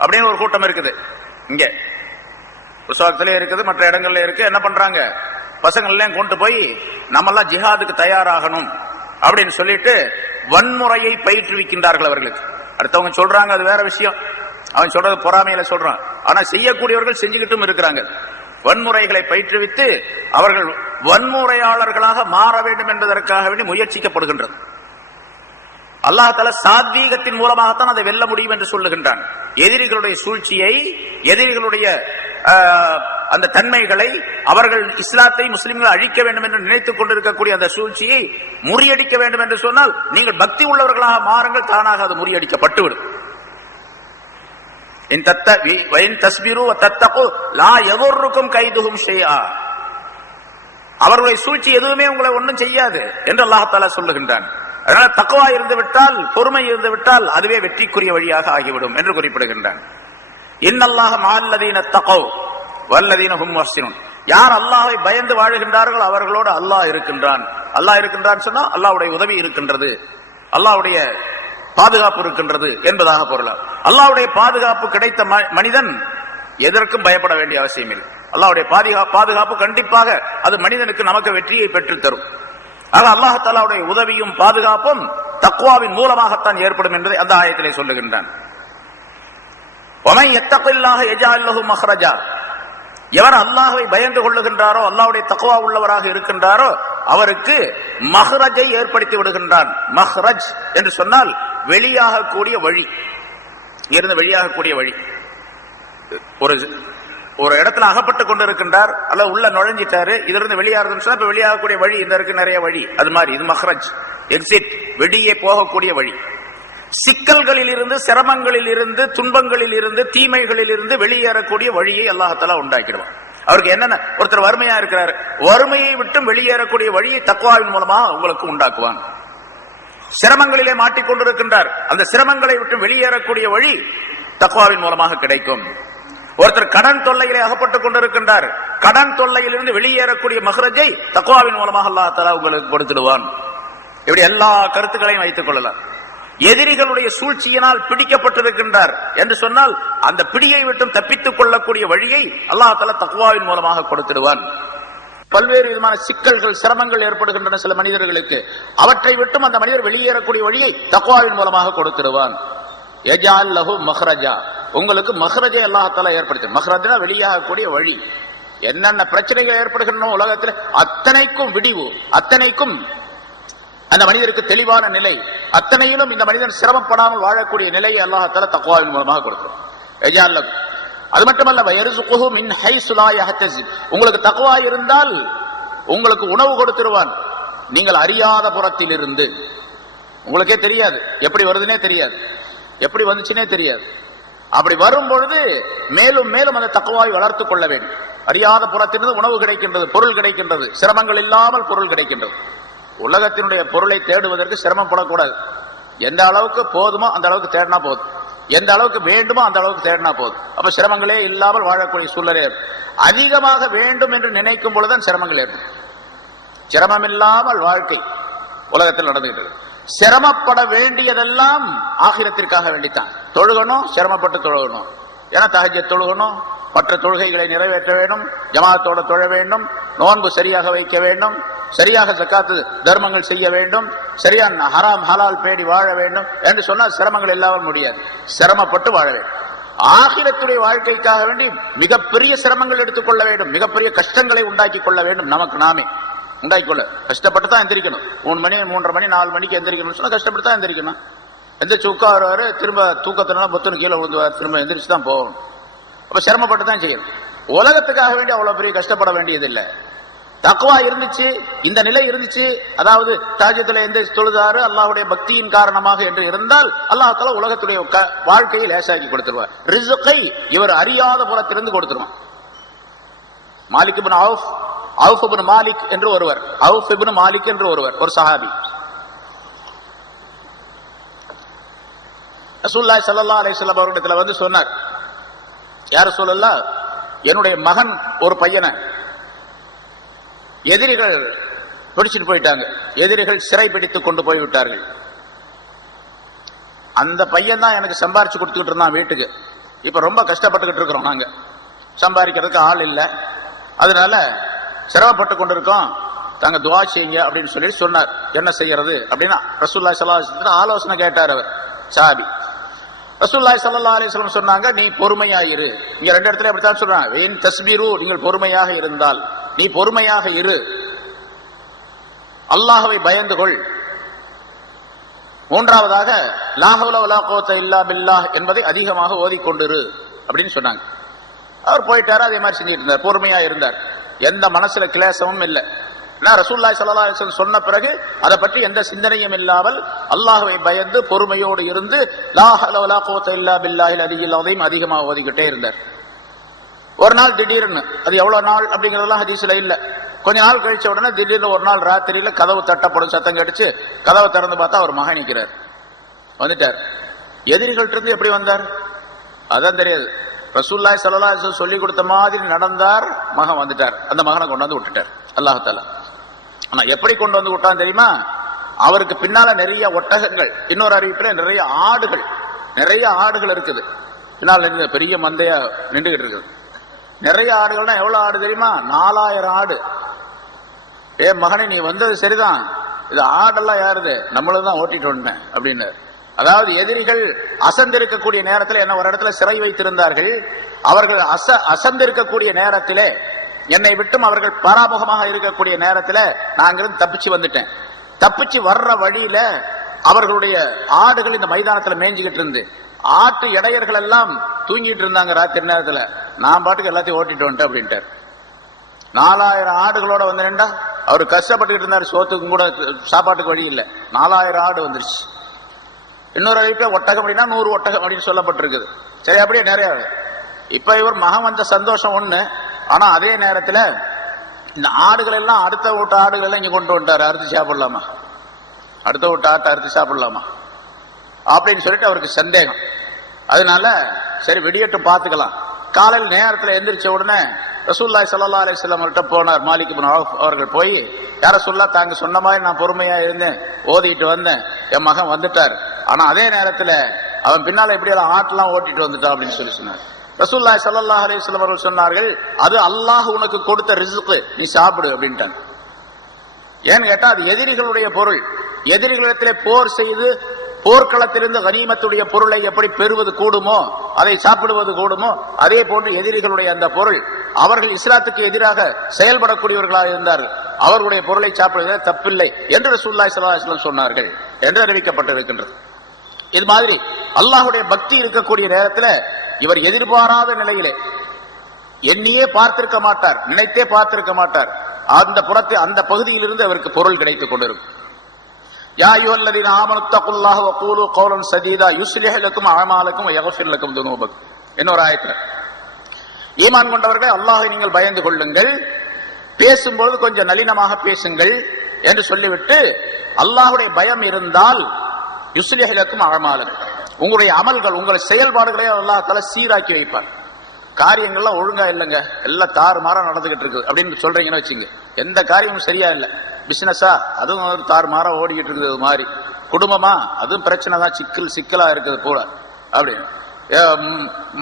அப்படின்னு ஒரு கூட்டம் இருக்குது. இங்க புஸ்தகத்திலே இருக்குது, மற்ற இடங்கள்ல இருக்கு. என்ன பண்றாங்க, பசங்கள் எல்லாம் கொண்டு போய் நம்மெல்லாம் ஜிஹாதுக்கு தயாராகணும் அப்படின்னு சொல்லிட்டு வன்முறையை பயிற்றுவிக்கின்றார்கள் அவர்களுக்கு. அடுத்தவங்க சொல்றாங்க, அது வேற விஷயம், அவன் சொல்றது பொறாமையில சொல்றான். ஆனா செய்யக்கூடியவர்கள் செஞ்சுக்கிட்டும் இருக்கிறாங்க. வன்முறைகளை பயிற்றுவித்து அவர்கள் வன்முறையாளர்களாக மாற வேண்டும் என்பதற்காக வேண்டி முயற்சிக்கப்படுகின்றது. அல்லாஹ் தஆலா சாத்வீகத்தின் மூலமாகத்தான் அதை வெல்ல முடியும் என்று சொல்லுகின்றான். எதிரிகளுடைய சூழ்ச்சியை, எதிரிகளுடைய அந்த தன்மைகளை, அவர்கள் இஸ்லாத்தை, முஸ்லிம்களை அழிக்க வேண்டும் என்று நினைத்துக் கொண்டிருக்கக்கூடிய அந்த சூழ்ச்சியை முறியடிக்க வேண்டும் என்று சொன்னால் நீங்கள் பக்தி உள்ளவர்களாக மாறுங்கள், தானாக அது முறியடிக்கப்பட்டுவிடும். அவர்களுடைய சூழ்ச்சி எதுவுமே உங்களை ஒன்றும் செய்யாது என்று அல்லாஹ் தஆலா சொல்லுகின்றான். அதனால தக்வா இருந்து விட்டால், பொறுமை இருந்து விட்டால் அதுவே வெற்றிக்குரிய வழியாக ஆகிவிடும் என்று குறிப்பிடுகின்றான். இன்னல்லாஹ மஅல்லதீன தகவ் வல்லதீன ஹும் முஹ்ஸினூன். யார் அல்லாஹ்வை பயந்து வாழுகின்றார்கள் அவர்களோடு அல்லாஹ் இருக்கின்றான். அல்லாஹ் இருக்கின்றான் சொன்னா அல்லாஹ்வுடைய உதவி இருக்கின்றது, அல்லாஹ்வுடைய பாதுகாப்பு இருக்கின்றது என்பதாக பொருள். அல்லாஹ்வுடைய பாதுகாப்பு கிடைத்த மனிதன் எதற்கும் பயப்பட வேண்டிய அவசியம் இல்லை. அல்லாஹ்வுடைய பாதுகாப்பு கண்டிப்பாக அது மனிதனுக்கு நமக்கு வெற்றியை பெற்றுத் தரும். ஆக அல்லாஹ் தஆலாவுடைய உதவியும் பாதுகாப்பும் தக்வாவின் மூலமாகத்தான் ஏற்படும் என்பதை அந்த ஆயத்திலே சொல்லுகின்றான். வமன் யத்தகில்லாஹ யஜஅல் லஹு மக்ரஜா. எவர் அல்லாஹ்வை பயந்து கொள்ளுகின்றாரோ, அல்லாஹ்வுடைய தக்வா உள்ளவராக இருக்கின்றாரோ அவருக்கு மஹ்ரஜை ஏற்படுத்தி விடுகின்றான். மஹ்ரஜ் என்று சொன்னால் வெளியாகக்கூடிய வழி, இருந்து வெளியாகக்கூடிய வழி. ஒரு இடத்துல அகப்பட்டுக் கொண்டிருக்கின்றார், அல்ல உள்ள நுழைஞ்சிட்டாரு, இதிலிருந்து வெளியாகிறதுன்னு சொன்னா இப்ப வெளியாகக்கூடிய வழி இந்த இருக்கு, நிறைய வழி. அது மாதிரி இது மஹ்ரஜ், எக்ஸிட், வெளியே போகக்கூடிய வழி. சிக்கல்களில் இருந்து, சிரமங்களில் இருந்து, துன்பங்களில் இருந்து, தீமைகளில் இருந்து வெளியேறக்கூடிய வழியை அல்லாஹ் தஆலா உண்டாக்கிடுவான். அவருக்கு என்னென்ன, ஒருத்தர் வறுமையா இருக்கிறார், வறுமையை விட்டு வெளியேறக்கூடிய வழியை தக்வாவின் மூலமாக உங்களுக்கு உண்டாக்குவான். சிரமங்களிலே மாட்டிக்கொண்டிருக்கின்றார், அந்த சிரமங்களை விட்டு வெளியேறக்கூடிய வழி தக்வாவின் மூலமாக கிடைக்கும். ஒருத்தர் கடன் தொல்லையிலே அகப்பட்டுக் கொண்டிருக்கின்றார், கடன் தொல்லையிலிருந்து வெளியேறக்கூடிய மஹ்ரஜை தக்வாவின் மூலமாக அல்லாஹ் தஆலா உங்களுக்கு கொடுத்துடுவான். இப்படி எல்லா கருத்துக்களையும் வைத்துக் கொள்ளலாம். எதிரிகளுடைய சூழ்ச்சியினால் பிடிக்கப்பட்டிருக்கின்றார் என்று சொன்னால் அந்த பிடியை விட்டும் தப்பித்துக் கொள்ளக்கூடிய வழியை அல்லாஹ் தஆலா தக்வாவின் மூலமாக கொடுத்திடுவான். பல்வேறு விதமான சிக்கல்கள் சிரமங்கள் ஏற்படுகின்றன சில மனிதர்களுக்கு, அவற்றை விட்டும் அந்த மனிதர் வெளியேறக்கூடிய வழியை தக்வாவின் மூலமாக கொடுத்திடுவான். யஜால் லஹு மஹ்ரஜா, உங்களுக்கு மஹ்ரஜை அல்லாஹ் தஆலா ஏற்படுத்தி, மஹ்ரஜா வெளியாகக்கூடிய வழி. என்னென்ன பிரச்சனைகள் ஏற்படுகின்றன உலகத்தில் அத்தனைக்கும் விடிவு, அத்தனைக்கும் அந்த மனிதருக்கு தெளிவான நிலை, அத்தனையிலும் இந்த மனிதன் சிரமப்படாமல் வாழக்கூடிய நிலையை அல்லாஹ் தஆலா தக்வாவின் மூலமாக கொடுக்கிறான். யஜால் லஹு, அது மட்டுமல்ல வயர்சுகுஹு மின் ஹைஸு லா யஹ்தஸிப், உங்களுக்கு தக்வா இருந்தால் உங்களுக்கு உணவு கொடுத்துருவான் நீங்கள் அறியாத புறத்தில் இருந்து. உங்களுக்கே தெரியாது, எப்படி வருதுன்னே தெரியாது, எப்படி வந்துச்சுன்னே தெரியாது. அப்படி வரும் பொழுது மேலும் மேலும் அந்த தக்வாவை வளர்த்துக் கொள்ள வேண்டும். அறியாத புறத்திலிருந்து உணவு கிடைக்கின்றது, பொருள் கிடைக்கின்றது, சிரமங்கள் இல்லாமல் பொருள் கிடைக்கின்றது. உலகத்தினுடைய பொருளை தேடுவதற்கு சிரமப்படக்கூடாது. எந்த அளவுக்கு போதுமோ அந்த அளவுக்கு தேடினா போதும், எந்த அளவுக்கு வேண்டுமோ அந்த அளவுக்கு தேடினா போதும். அப்ப சிரமங்களே இல்லாமல் வாழக்கூடிய சூழ்நிலை. அதிகமாக வேண்டும் என்று நினைக்கும் பொழுதுதான் சிரமங்கள் ஏற்படும். சிரமம் இல்லாமல் வாழ்க்கை உலகத்தில் நடந்துகிட்டு. சிரமப்பட வேண்டியதெல்லாம் ஆகிரத்திற்காக வேண்டித்தான். தொழுகணும், சிரமப்பட்டு தொழுகணும். ஏன்னா தஹஜ்ஜத் தொழுகணும், மற்ற தொழுகைகளை நிறைவேற்ற வேண்டும், ஜமாத்தோட தொழ வேண்டும், நோன்பு சரியாக வைக்க வேண்டும், சரியாக ஜக்காத்து தர்மங்கள் செய்ய வேண்டும், சரியான ஹராம் ஹலால் பேடி வாழ வேண்டும் என்று சொன்னால் சிரமங்கள் இல்லாமல் முடியாது. சிரமப்பட்டு வாழ வேண்டும். ஆகிரத்துடைய வாழ்க்கைக்காக வேண்டி மிகப்பெரிய சிரமங்கள் எடுத்துக்கொள்ள வேண்டும், மிகப்பெரிய கஷ்டங்களை உண்டாக்கி கொள்ள வேண்டும். நமக்கு நாமே உண்டாக்கிக்கொள்ள கஷ்டப்பட்டு தான் எந்திரிக்கணும். 3 மணி 3:30 மணி 4 மணிக்கு எந்திரிக்கணும்னு சொன்னா கஷ்டப்பட்டு தான் எந்திரிக்கணும். எந்திரிச்சு உட்காருவாரு, திரும்ப தூக்கத்தினால பொத்துன்னு கீழே விழுந்துவார், திரும்ப எந்திரிச்சு தான் போகணும். அப்ப சிரமப்பட்டு தான் செய்யணும். உலகத்துக்காக வேண்டி அவ்வளவு பெரிய கஷ்டப்பட வேண்டியதில்லை. தக்வா இருந்துச்சு, இந்த நிலை இருந்துச்சு, அதாவது தஹஜ்ஜுதுல எந்திரிச்சு தொழுதாரு அல்லாஹ்வுடைய பக்தியின் காரணமாக என்று இருந்தால் அல்லாஹ் தஆலா உலகத்துடைய வாழ்க்கையை லேசாக்கி கொடுத்துருவார். ரிஸ்கை இவர் அறியாத புறத்திலிருந்து கொடுத்துருவான். மாலிக் இப்னு அவுஃப் இப்னு மாலிக் என்று ஒருவர், அவுஃப் இப்னு மாலிக் என்று ஒருவர், ஒரு சஹாபி. ரசூலுல்லாஹி ஸல்லல்லாஹு அலைஹி வஸல்லம் அவர்களிடத்துல வந்து சொன்னார், யா ரசூலல்லாஹ், என்னுடைய மகன் ஒரு பையனை எதிரிகள் பிடிச்சிட்டு போயிட்டாங்க, எதிரிகள் சிறை பிடித்து கொண்டு போய்விட்டார்கள். அந்த பையன் தான் எனக்கு சம்பாரிச்சு கொடுத்துக்கிட்டு இருந்தான் வீட்டுக்கு. இப்ப ரொம்ப கஷ்டப்பட்டுக்கிட்டு இருக்கிறோம், நாங்க சம்பாதிக்கிறதுக்கு ஆள் இல்லை, அதனால சிரமப்பட்டு கொண்டிருக்கோம், தாங்க துஆ செய்யுங்க அப்படின்னு சொல்லி சொன்னார். என்ன செய்யறது அப்படின்னா ரசூலுல்லாஹி ஸல்லல்லாஹு அலைஹி வஸல்லம் ஆலோசனை கேட்டார் அவர் சஹாபி. ரசூலுல்லாஹி ஸல்லல்லாஹு அலைஹி வஸல்லம் சொன்னாங்க, நீ பொறுமையாயிரு. இங்க 2 இடத்துல அப்படித்தான் சொல்றாங்க, வேன் தஸ்பீரு, நீங்கள் பொறுமையாக இருந்தால், நீ பொறுமையாக இரு, அல்லாஹ்வை பயந்து கொள். மூன்றாவதாக லா ஹவ்ல வலா குவத்த இல்லா பில்லாஹ் என்பதை அதிகமாக ஓதிக்கொண்டிரு அப்படின்னு சொன்னாங்க. அவர் போயிட்டாரு, அதே மாதிரி செஞ்சுட்டு இருந்தார், பொறுமையா இருந்தார், எந்த மனசுல கிளேசமும் இல்லை. ரசூலுல்லாஹி ஸல்லல்லாஹு அலைஹி வஸல்லம் சொன்ன பிறகு அதை பற்றி எந்த சிந்தனையும் இல்லாமல் அல்லாஹ்வை பயந்து பொறுமையோடு இருந்து லா ஹவ்ல வலா குவத்த இல்லா பில்லாஹில் அலியில் அஸீம் அதிகமாக ஓதிக்கிட்டே இருந்தார். ஒரு நாள் திடீர்னு, அது எவ்வளவு நாள் அப்படிங்கறதெல்லாம் ஹதீஸ்ல இல்ல, கொஞ்ச நாள் கழிச்ச உடனே திடீர்னு ஒரு நாள் ராத்திரியில கதவு தட்டப்படும் சத்தம் கடிச்சு கதவை திறந்து பார்த்தா அவர் மகன் நிற்கிறார். வந்துட்டார். எதிரிகள்ட்ட இருந்து எப்படி வந்தார் அதான் தெரியாது. ரசூலுல்லாஹி ஸல்லல்லாஹு அலைஹி வஸல்லம் சொல்லி கொடுத்த மாதிரி நடந்தார், மகன் வந்துட்டார். அந்த மகனை கொண்டு வந்து விட்டுட்டார் அல்லாஹ் தஆலா. ஆனா எப்படி கொண்டு வந்து விட்டான் தெரியுமா? அவருக்கு பின்னால நிறைய ஒட்டகங்கள், இன்னொரு அறிவிப்புல நிறைய ஆடுகள், நிறைய ஆடுகள் இருக்குது பின்னால், பெரிய மந்தையா நின்றுகிட்டு இருக்குது. நிறைய ஆடுகள்னா எவ்வளவு ஆடு தெரியுமா? 4000 ஆடு. மகனே நீ வந்தது சரிதான், இது ஆடெல்லாம் யாருது, நம்மளும் தான் ஓட்டிட்டு வந்தேன் அப்படின்னு. அதாவது எதிரிகள் அசந்திருக்கக்கூடிய நேரத்தில் என்ன ஒரு இடத்துல சிறை வைத்திருந்தார்கள். அவர்கள் அசந்திருக்கக்கூடிய நேரத்திலே, என்னை விட்டும் அவர்கள் பராமுகமாக இருக்கக்கூடிய நேரத்தில் நான் அங்கிருந்து தப்பிச்சு வந்துட்டேன். தப்பிச்சு வர்ற வழியில அவர்களுடைய ஆடுகள் இந்த மைதானத்தில் மேய்ஞ்சிக்கிட்டு இருந்து, ஆட்டு இடையர்கள் எல்லாம் தூங்கிட்டு இருந்தாங்க ராத்திரி நேரத்தில். நான் பாட்டுக்கு எல்லாத்தையும் ஓட்டிட்டு வந்துட்டேன் அப்படின்ட்டார். 4000 ஆடுகளோட வந்தேன்டா. அவர் கஷ்டப்பட்டுக்கிட்டு இருந்தார், சோத்துக்கும் கூட சாப்பாட்டுக்கு வழி இல்லை. 4000 ஆடு வந்துருச்சு. இன்னொரு அறிவிப்ப ஒட்டகம் அப்படின்னா 100 ஒட்டகம் அப்படின்னு சொல்லப்பட்டிருக்குது. சரி, அப்படியே நிறைய. இப்ப இவர் மகன் வந்த சந்தோஷம் ஒண்ணு, ஆனா அதே நேரத்தில் இந்த ஆடுகள் எல்லாம் அடுத்த வீட்டு ஆடுகள் எல்லாம் இங்க கொண்டு வந்துட்டாரு, அறுத்து சாப்பிடலாமா, அடுத்த வீட்டு ஆட்டை அறுத்து சாப்பிடலாமா அப்படின்னு சொல்லிட்டு அவருக்கு சந்தேகம். அதனால சரி விடியட்டும் பார்த்துக்கலாம். காலையில் நேரத்தில் எந்திரிச்ச உடனே ரசூலுல்லாஹி ஸல்லல்லாஹு அலைஹி வஸல்லம் அவர்கிட்ட போனார். மாலிக் இப்னு அவுஃப் அவர்கள் போய், யா ரசூலுல்லாஹ், தாங்க சொன்ன மாதிரி நான் பொறுமையா இருந்தேன், ஓதிட்டு வந்தேன், என் மகன் வந்துட்டார், ஆனா அதே நேரத்துல அவன் பின்னால எப்படியெல்லாம் ஆட்டெல்லாம் ஓட்டிட்டு வந்துட்டான் அப்படின்னு சொல்லி சொன்னார். ரசூலுல்லாஹி ஸல்லல்லாஹு அலைஹி வஸல்லம் அவர்கள் சொன்னார்கள், அது அல்லாஹ் உனக்கு கொடுத்த ரிஸ்க், நீ சாப்பிடு அப்படின்ட்டான். ஏன்னு கேட்டா அது எதிரிகளுடைய பொருள். எதிரிகளிடத்திலே போர் செய்து போர்க்களத்திலிருந்து கனிமத்துடைய பொருளை எப்படி பெறுவது கூடுமோ, அதை சாப்பிடுவது கூடுமோ, அதே போன்று எதிரிகளுடைய அந்த பொருள், அவர்கள் இஸ்லாத்துக்கு எதிராக செயல்படக்கூடியவர்களாக இருந்தார்கள், அவர்களுடைய பொருளை சாப்பிடுவதில் தப்பில்லை என்று ரசூலுல்லாஹி ஸல்லல்லாஹு அலைஹி வஸல்லம் சொன்னார்கள் என்று அறிவிக்கப்பட்டிருக்கின்றது. இது மாதிரி அல்லாஹ்வுடைய பக்தி இருக்கக்கூடிய நேரத்தில் இவர் எதிர்பாராத நிலையிலே எண்ணியே பார்த்திருக்க மாட்டார், நினைத்தே பார்த்திருக்க மாட்டார், அந்த புறத்தை அந்த பகுதியிலிருந்து அவருக்கு பொருள் கிடைத்துக் கொண்டிருக்கும். யா அய்யுஹல்லதீன ஆமனு தக்குல்லாஹ வ கூலு கௌலன் சதீதா யுஸ்லிஹ் லக்கும் அஅமாலக்கும் வ யக்ஃபிர் லக்கும் துனூபக்கும். இன்னொரு ஆயத்துல ஈமான் கொண்டவர்களே, அல்லாஹ்வை நீங்கள் பயந்து கொள்ளுங்கள், பேசும்போது கொஞ்சம் நளினமாக பேசுங்கள் என்று சொல்லிவிட்டு, அல்லாஹ்வுடைய பயம் இருந்தால் யுஸ்லிஹ் லக்கும் அஅமாலக்கும், உங்களுடைய அமல்கள் உங்களுடைய செயல்பாடுகளை அல்லாஹ் தஆலா சீராக்கி வைப்பார். காரியங்கள்லாம் ஒழுங்கா இல்லைங்க, எல்லாம் தாறுமாறா நடந்துகிட்டு இருக்கு அப்படின்னு சொல்றீங்கன்னு வச்சுங்க, எந்த காரியமும் சரியா இல்லை. பிசினஸா அதுவும் தாறுமாறா ஓடிக்கிட்டு இருக்குது மாதிரி, குடும்பமா அதுவும் பிரச்சனை தான், சிக்கலா இருக்குது போல அப்படின்னு,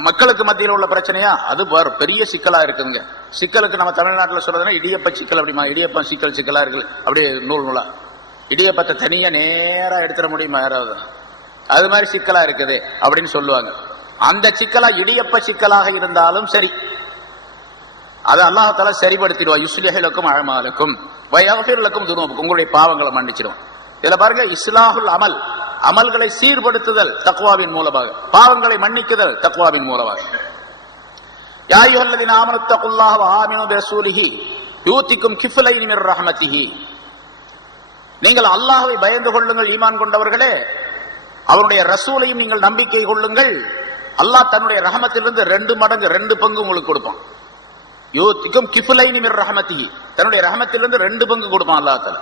மக்களுக்கு மத்தியில் உள்ள பிரச்சனையா அது பெரிய சிக்கலா இருக்குதுங்க. சிக்கலுக்கு நம்ம தமிழ்நாட்டில் சொல்றதுன்னா இடியப்ப சிக்கல், அப்படிமா இடியப்பம் சிக்கலா இருக்கு, அப்படியே நூலா இடியப்பத்தை தனியா நேரா எடுத்துட முடியுமா யாராவது, அது மாதிரி சிக்கலா இருக்குது அப்படின்னு சொல்லுவாங்க. அந்த சிக்கலா இடியப்ப சிக்கலாக இருந்தாலும் சரி, அது அல்லாஹ் தஆலா சரிபடுத்திடுவா. யுஸ்லிஹ் லக்கும் அஅமாலக்கும் வ யக்ஃபிர் லக்கும் துனூபக்கும், உங்களுடைய பாவங்களை மன்னிச்சிடும். இதுல பாருங்க, இஸ்லாஹுல் அமல், அமல்களை சீர்படுத்துதல் தக்வாவின் மூலமாக, பாவங்களை மன்னிக்குதல் தக்வாவின் மூலமாக. யா அய்யுஹல்லதீன ஆமனு தக்குல்லாஹ வ ஆமினு பிரசூலிஹி யூதிக்கும் கிஃப்லைன் மிர் ரஹ்மத்திஹி, நீங்கள் அல்லாஹ்வை பயந்து கொள்ளுங்கள் ஈமான் கொண்டவர்களே, அவருடைய ரசூலையும் நீங்கள் நம்பிக்கை கொள்ளுங்கள், அல்லாஹ் தன்னுடைய ரஹமத்திலிருந்து 2 மடங்கு 2 பங்கு உங்களுக்கு கொடுப்பான். யூதிக்கும் கிஃப்லைன் மிர் ரஹ்மத்திஹி, தன்னுடைய ரஹமத்திலிருந்து 2 பங்கு கொடுப்பான் அல்லாஹ் தஆலா.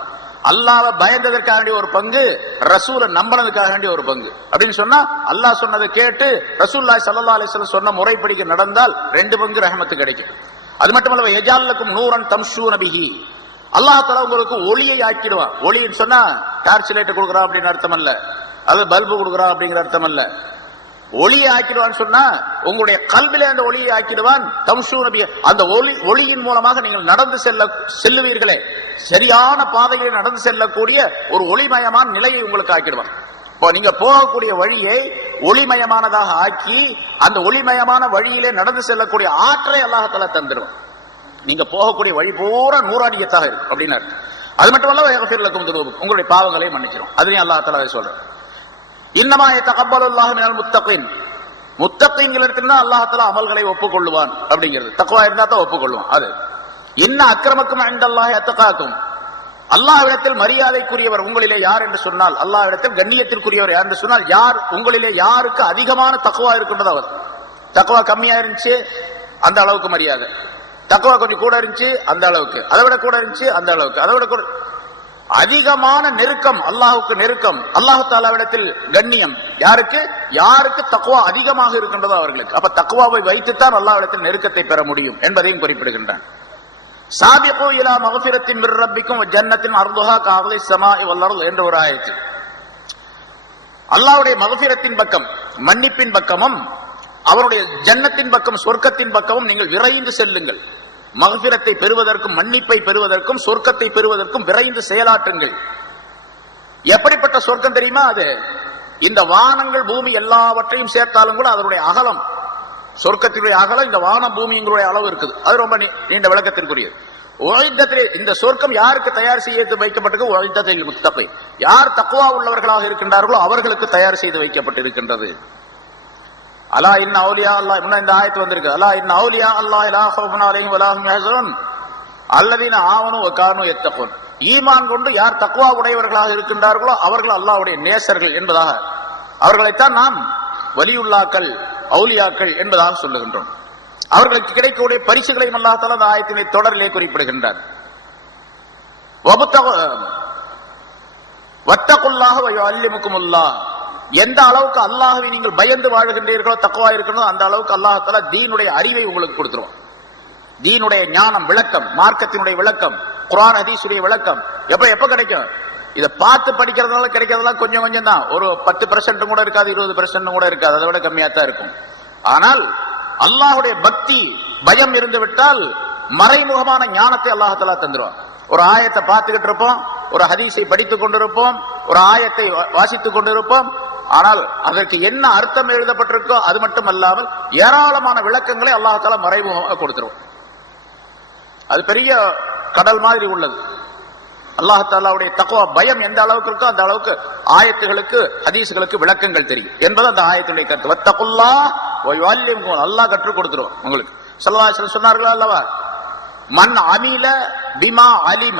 அல்லாஹ்வை பயந்ததற்காக வேண்டிய ஒரு பங்கு, ரசூலை நம்பினதுக்காக வேண்டிய ஒரு பங்கு அப்படின்னு சொன்னா, அல்லாஹ் சொன்னதை கேட்டு ரசூலுல்லாஹி ஸல்லல்லாஹு அலைஹி வஸல்லம் சொன்ன முறைப்படிக்கு நடந்தால் 2 பங்கு ரஹமத்து கிடைக்கும். அது மட்டுமல்ல, யஜால் லக்கும் நூரன் தம்ஷூன பிஹி, அல்லாஹ் தஆலா உங்களுக்கு ஒளியை ஆக்கிடுவான். ஒளின்னு சொன்னா டார்ச் லைட் கொடுக்குறான் அப்படின்னு அர்த்தம் அல்ல, அது பல்பு கொடுக்குறான் அப்படிங்கிற அர்த்தம் அல்ல. ஒளியை ஆக்கிடுவான்னு சொன்னா உங்களுடைய கல்விலே அந்த ஒளியை ஆக்கிடுவான். தம்ஷூன பிஹி, அந்த ஒளியின் மூலமாக நீங்கள் நடந்து செல்லுவீர்களே, சரியான பாதைகளை நடந்து செல்லக்கூடிய ஒரு ஒளிமயமான நிலையை உங்களுக்கு ஆக்கிடுவான். இப்போ நீங்க போகக்கூடிய வழியை ஒளிமயமானதாக ஆக்கி, அந்த ஒளிமயமான வழியிலே நடந்து செல்லக்கூடிய ஆற்றலை அல்லாஹ் தஆலா தந்துடுவான். நீங்க போகக்கூடிய வழி பூரா நூறானியத்தாக இருக்கும் அப்படின்னு. அது மட்டுமல்ல, யக்ஃபிர் லக்கும் துனூபக்கும், உங்களுடைய பாவங்களை மன்னிச்சிடும். அதுலயும் அல்லாஹ் தஆலா சொல்றார், இன்னமா யதகப்பலுல்லாஹு மினல் முத்தகீன், முத்தகீன்களிடத்திலிருந்து அல்லாஹ் தஆலா அமல்களை ஒப்புக்கொள்ளுவான் அப்படிங்கிறது. தக்வா இருந்தா தான் ஒப்புக்கொள்ளுவான். அது இன்ன அக்ரமக்கும் இன்தல்லாஹி அத்தகாக்கும், அல்லாஹ்விடத்தில் மரியாதைக்குரியவர் உங்களிலே யார் என்று சொன்னால், அல்லாஹ்விடத்தில் கண்ணியத்திற்குரியவர் யார் என்று சொன்னால், யார் உங்களிலே யாருக்கு அதிகமான தக்வா இருக்கின்றது அவர். தக்வா கம்மியா இருந்துச்சு அந்த அளவுக்கு மரியாதை, தக்வா கொஞ்சம் கூட இருந்துச்சு அந்த அளவுக்கு, அதை விட கூட இருந்துச்சு அந்த அளவுக்கு, அதை விட கூட அதிகமான நெருக்கம், அல்லாஹுக்கு நெருக்கம், அல்லாஹ் தஆலாவிடத்தில் கண்ணியம் யாருக்கு, யாருக்கு தக்வா அதிகமாக இருக்கின்றதோ அவர்களுக்கு. அப்ப தக்வாவை வைத்துத்தான் அல்லாஹ்விடத்தில் நெருக்கத்தை பெற முடியும் என்பதையும் குறிப்பிடுகின்றான். சாபிகு இலா மக்ஃபிரத்தின் மிர் ரப்பிக்கும் வ ஜன்னத்தின் அர்துஹா கஅர்லி ஸமாஇ வல் அர்த் என்ற ஒரு ஆயத்து. அல்லாஹ்வுடைய மக்ஃபிரத்தின் பக்கம், மன்னிப்பின் பக்கமும், அவருடைய ஜன்னத்தின் பக்கம், சொர்க்கத்தின் பக்கமும் நீங்கள் விரைந்து செல்லுங்கள். மக்ஃபிரத்தை பெறுவதற்கும், மன்னிப்பை பெறுவதற்கும், சொர்க்கத்தை பெறுவதற்கும் விரைந்து செயலாற்றுங்கள். எப்படிப்பட்ட சொர்க்கம் தெரியுமா? அது இந்த வானங்கள் பூமி எல்லாவற்றையும் சேர்த்தாலும் கூட அதனுடைய அகலம், சொர்க்கத்தினுடைய அகலம் இந்த வானம் பூமிங்களுடைய அளவு இருக்குது. அது ரொம்ப நீண்ட விளக்கத்திற்குரியது. இந்த சொர்க்கம் யாருக்கு தயார் செய்து வைக்கப்பட்டிருக்கு? யார் தக்வா உள்ளவர்களாக இருக்கின்றார்களோ அவர்களுக்கு தயார் செய்து வைக்கப்பட்டிருக்கின்றது. அலா இன்ன அவுலியா அல்லாஹ், முன்ன இந்த ஆயத்து வந்திருக்கு, அலா இன்ன அவுலியா அல்லாஹ் லா ஹவுஃபுன் அலைஹிம் வலா ஹும் யஹ்சனுன் அல்லதீன ஆமனு வ கானூ யத்தகூன், ஈமான் கொண்டு யார் தக்வா உடையவர்களாக இருக்கின்றார்களோ அவர்கள் அல்லாஹ்வுடைய நேசர்கள் என்பதாக, அவர்களைத்தான் நாம் வலியுல்லாக்கள், அவுலியாக்கள் என்பதாக சொல்லுகின்றோம். அவர்களுக்கு கிடைக்கக்கூடிய பரிசுகளையும் அல்லாஹ் தஆலா இந்த ஆயத்தினை தொடரிலே குறிப்பிடுகின்றார். வத்தகுல்லாஹ வ யுஅல்லிமுக்குமுல்லாஹ், எந்த அளவுக்கு அல்லாஹ்வை நீங்கள் பயந்து வாழ்கின்றீர்களோ, தக்வா இருக்கணும், அந்த அளவுக்கு அல்லாஹ் தஆலா தீனுடைய அறிவை உங்களுக்கு கொடுத்துருவான். தீனுடைய ஞானம், விளக்கம், மார்க்கத்தினுடைய விளக்கம், குர்ஆன் ஹதீஸுடைய விளக்கம் எப்ப கிடைக்கும்? இதை பார்த்து படிக்கிறதுனால கிடைக்கிறதெல்லாம் கொஞ்சம் கொஞ்சம் தான், ஒரு 10% கூட இருக்காது, 20% கூட இருக்காது, அதை விட கம்மியா தான் இருக்கும். ஆனால் அல்லாஹுடைய பக்தி பயம் இருந்து விட்டால் மறைமுகமான ஞானத்தை அல்லாஹ் தந்துருவான். ஒரு ஆயத்தை பார்த்துக்கிட்டு இருப்போம், ஒரு ஹதீஸை படித்துக் கொண்டிருப்போம், ஒரு ஆயத்தை வாசித்துக் கொண்டிருப்போம், ஆனால் அதற்கு என்ன அர்த்தம் எழுதப்பட்டிருக்கோ அது மட்டும் அல்லாமல் ஏராளமான விளக்கங்களை அல்லாஹ் மறைமுகமாக கொடுத்துருவோம். அது பெரிய கடல் மாதிரி உள்ளது. அல்லாஹாலாவுடைய தக்வா பயம் எந்த அளவுக்கு இருக்கோ அந்த அளவுக்கு ஆயத்துகளுக்கு ஹதீஸ்களுக்கு விளக்கங்கள் தெரியும் என்பது அந்த ஆயத்துடைய கருத்து. வத்தகுல்லாஹ் வ யுஅல்லிமுக்கும், அல்லாஹ் கற்றுக் கொடுத்துருவோம் உங்களுக்கு. ஸல்லல்லாஹு அலைஹி வஸல்லம் சொன்னார்களா அல்லவா, மன் அமில பிமா அலிம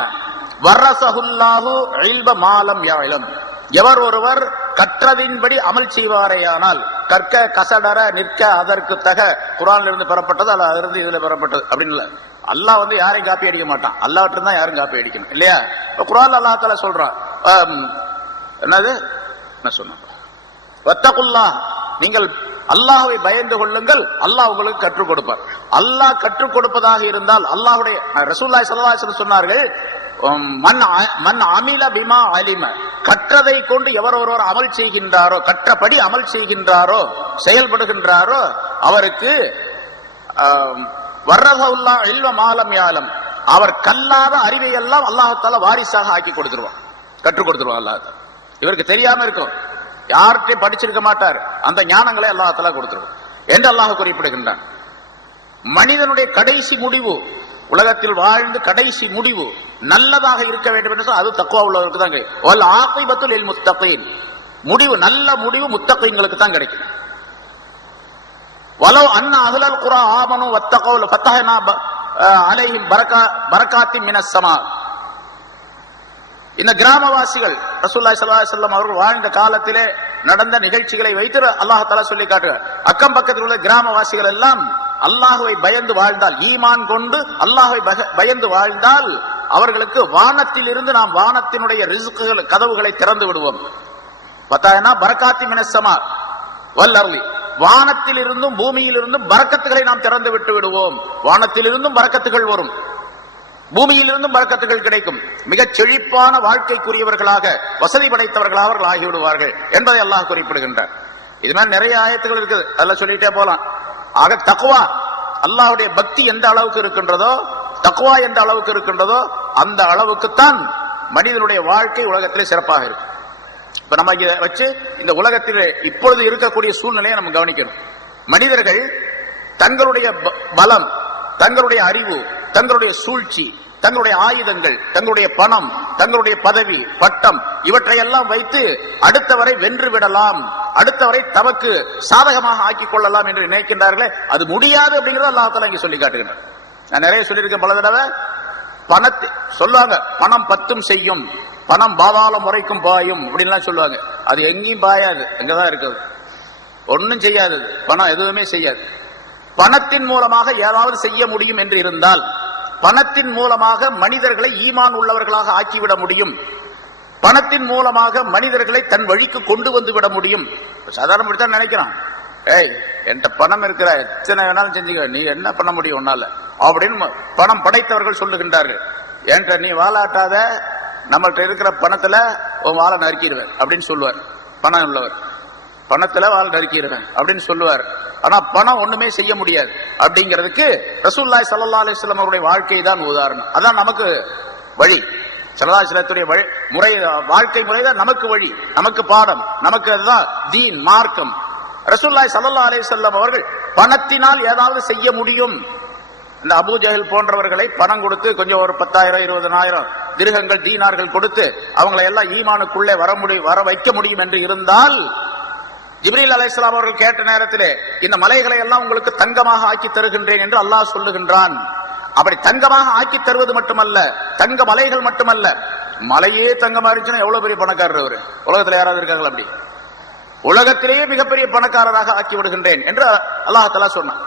வரஸஹுல்லாஹு இல்ம மா லம் யஅலம். எவர் ஒருவர் கற்றதின்படி அமல் செய்வாரேயானால், கற்க கசடர நிற்க அதற்கு தக குர்ஆன்ல இருந்து பெறப்பட்டது அல்ல அதிலிருந்து இதுல பெறப்பட்டது அப்படின்னு இல்ல. அல்லாஹ் யாரையும் காப்பி அடிக்க மாட்டான், அல்லாஹ்ட்ட இருந்தா யாரும் காப்பி அடிக்கணும் இல்லையா? குர்ஆன்ல அல்லாஹ் தஆலா சொல்றான், என்னது என்ன சொன்ன, வத்தகுல்லாஹ், நீங்கள் அல்லாஹ்வை பயந்து கொள்ளுங்கள், அல்லாஹ் உங்களுக்கு கற்றுக் கொடுப்பார். அல்லாஹ் கற்றுக் கொடுப்பதாக இருந்தால் அல்லாஹ்வுடைய ரசூலுல்லாஹி ஸல்லல்லாஹு அலைஹி வஸல்லம் சொன்னார்கள், மன் அமில பிமா அலிம, கற்றதை கொண்டு எவர் ஒருவர் அமல் செய்கின்றாரோ, கற்றபடி அமல் செய்கின்றாரோ, செயல்படுகின்றாரோ, அவருக்கு வரஸஹுல்லாஹு இல்ம மா லம் யஅலம், அவர் கல்லாத அறிவை எல்லாம் அல்லாஹ் தஆலா வாரிசாக ஆக்கி கொடுத்துருவான், கற்றுக் கொடுத்துருவான் அல்லாஹ் தஆலா. இவருக்கு தெரியாம இருக்கும், யார்கிட்டையும் படிச்சிருக்க மாட்டார், அந்த ஞானங்களை அல்லாஹ் தஆலா கொடுத்துருவான் என்று அல்லாஹ் குறிப்பிடுகின்றான். மனிதனுடைய கடைசி முடிவு, உலகத்தில் வாழ்ந்து கடைசி முடிவு நல்லதாக இருக்க வேண்டும் என்று அது தக்வா உள்ளவருக்கு தான் கிடைக்கும். வல் ஆகிபத்து லில் முத்தகீன், முடிவு நல்ல முடிவு முத்தகீன்களுக்கு தான் கிடைக்கும். வலவ் அன்ன அஹ்லல் குரா ஆமனு வத்தகவ் ஃபதஹனா அலைஹிம் பரகாத்தின் மினஸ் ஸமா. இந்த கிராமவாசிகள் ரசூலுல்லாஹி ஸல்லல்லாஹு அலைஹி வஸல்லம் அவர்கள் வாழ்ந்த காலத்திலே நடந்த நிகழ்ச்சிகளை வைத்து அல்லாஹ் தஆலா சொல்லி காட்டுகிறார். அக்கம் பக்கத்தில் உள்ள கிராமவாசிகள் எல்லாம் அல்லாஹ்வை பயந்து வாழ்ந்தால், ஈமான் கொண்டு அல்லாஹ்வை பயந்து வாழ்ந்தால், அவர்களுக்கு வானத்தில் இருந்து நாம் வானத்தினுடைய ரிஸ்குகள் கதவுகளை திறந்து விடுவோம். பத்தாயனா பரகாத்தி மினஸ் ஸமா வல் அர்லி, வானத்தில் இருந்தும் பூமியில் இருந்தும் பரக்கத்துகளை நாம் திறந்து விட்டு விடுவோம். வானத்தில் இருந்தும் பரக்கத்துகள் வரும், பூமியில் இருந்தும் பரக்கத்துகள் கிடைக்கும். மிகச் செழிப்பான வாழ்க்கைக்குரியவர்களாக, வசதி படைத்தவர்களாக அவர்கள் ஆகிவிடுவார்கள் என்பதை அல்லாஹ் குறிப்பிடுகின்றார். இது மாதிரி நிறைய ஆயத்துகள் இருக்குது, அதெல்லாம் சொல்லிட்டே போலாம். ஆக தக்வா, அல்லாஹ்வுடைய பக்தி எந்த அளவுக்கு இருக்கின்றதோ, தக்வா எந்த அளவுக்கு இருக்கின்றதோ அந்த அளவுக்குத்தான் மனிதனுடைய வாழ்க்கை உலகத்திலே சிறப்பாக இருக்கும். இப்ப நம்ம இதை வச்சு இந்த உலகத்திலே இப்பொழுது இருக்கக்கூடிய சூழ்நிலையை நம்ம கவனிக்கணும். மனிதர்கள் தங்களுடைய பலம், தங்களுடைய அறிவு, தங்களுடைய சூழ்ச்சி, தங்களுடைய ஆயுதங்கள், தங்களுடைய பணம், தங்களுடைய பதவி பட்டம், இவற்றையெல்லாம் வைத்து அடுத்தவரை வென்று விடலாம், அடுத்தவரை தமக்கு சாதகமாக ஆக்கிக் கொள்ளலாம் என்று நினைக்கின்றார்களே, அது முடியாது அப்படிங்கிறத அல்லாஹ் தஆலா இங்கே சொல்லி காட்டுகின்றார். நான் நிறைய சொல்லியிருக்கேன் பல தடவை. பணத்தை சொல்லுவாங்க, பணம் 10 செய்யும், பணம் பாதாளம் வரைக்கும் பாயும் அப்படின்லாம் சொல்லுவாங்க. அது எங்கேயும் பாயாது, எங்கதான் இருக்குது, ஒன்னும் செய்யாது, பணம் எதுவுமே செய்யாது. பணத்தின் மூலமாக ஏதாவது செய்ய முடியும் என்று இருந்தால், பணத்தின் மூலமாக மனிதர்களை ஈமான் உள்ளவர்களாக ஆக்கிவிட முடியும், பணத்தின் மூலமாக மனிதர்களை தன் வழிக்கு கொண்டு வந்து விட முடியும். சாதாரண நினைக்கிறான், ஏய் என்கிட்ட பணம் இருக்கிற, எத்தனை வேணாலும் செஞ்சுக்க, நீ என்ன பண்ண முடியும் உன்னால அப்படின்னு பணம் படைத்தவர்கள் சொல்லுகின்றார்கள். என்கிட்ட நீ வாலாட்டாத, நம்மள்கிட்ட இருக்கிற பணத்துல உன் வாழை நறுக்கிடுவேன் அப்படின்னு சொல்லுவார். பணம் உள்ளவர் பணத்துல வாழை நறுக்கிடுவேன் அப்படின்னு சொல்லுவார். ஆனா பணம் ஒண்ணுமே செய்ய முடியாது அப்படிங்கிறதுக்கு ரசூலுல்லாஹி ஸல்லல்லாஹு அலைஹி வஸல்லம் அவருடைய வாழ்க்கை தான் உதாரணம். அதான் நமக்கு வழி. ஸல்லல்லாஹு அலைஹி வஸல்லத்துடைய முறை, வாழ்க்கை முறை தான் நமக்கு வழி, நமக்கு பாடம், நமக்கு அதுதான் தீன், மார்க்கம். ரசூலுல்லாஹி ஸல்லல்லாஹு அலைஹி வஸல்லம் அவர்கள் பணத்தினால் ஏதாவது செய்ய முடியும். இந்த அபூ ஜஹல் போன்றவர்களை பணம் கொடுத்து கொஞ்சம் ஒரு 10,000 20,000 திர்ஹங்கள் தீனார்கள் கொடுத்து அவங்களை எல்லாம் ஈமானுக்குள்ளே வர வைக்க முடியும் என்று இருந்தால், ஜிப்ரீல் அலைஹிஸ்ஸலாம் அவர்கள் கேட்ட நேரத்திலே இந்த மலைகளை எல்லாம் உங்களுக்கு தங்கமாக ஆக்கி தருகின்றேன் என்று அல்லாஹ் சொல்லுகின்றான். அப்படி தங்கமாக ஆக்கி தருவது மட்டுமல்ல, தங்க மலைகள் மட்டுமல்ல, மலையே தங்கமா இருந்துச்சுன்னா எவ்வளவு பெரிய பணக்காரர் அவரு. உலகத்துல யாராவது இருக்காங்களா அப்படி? உலகத்திலேயே மிகப்பெரிய பணக்காரராக ஆக்கி விடுகின்றேன் என்று அல்லாஹ் தஆலா சொன்னான்.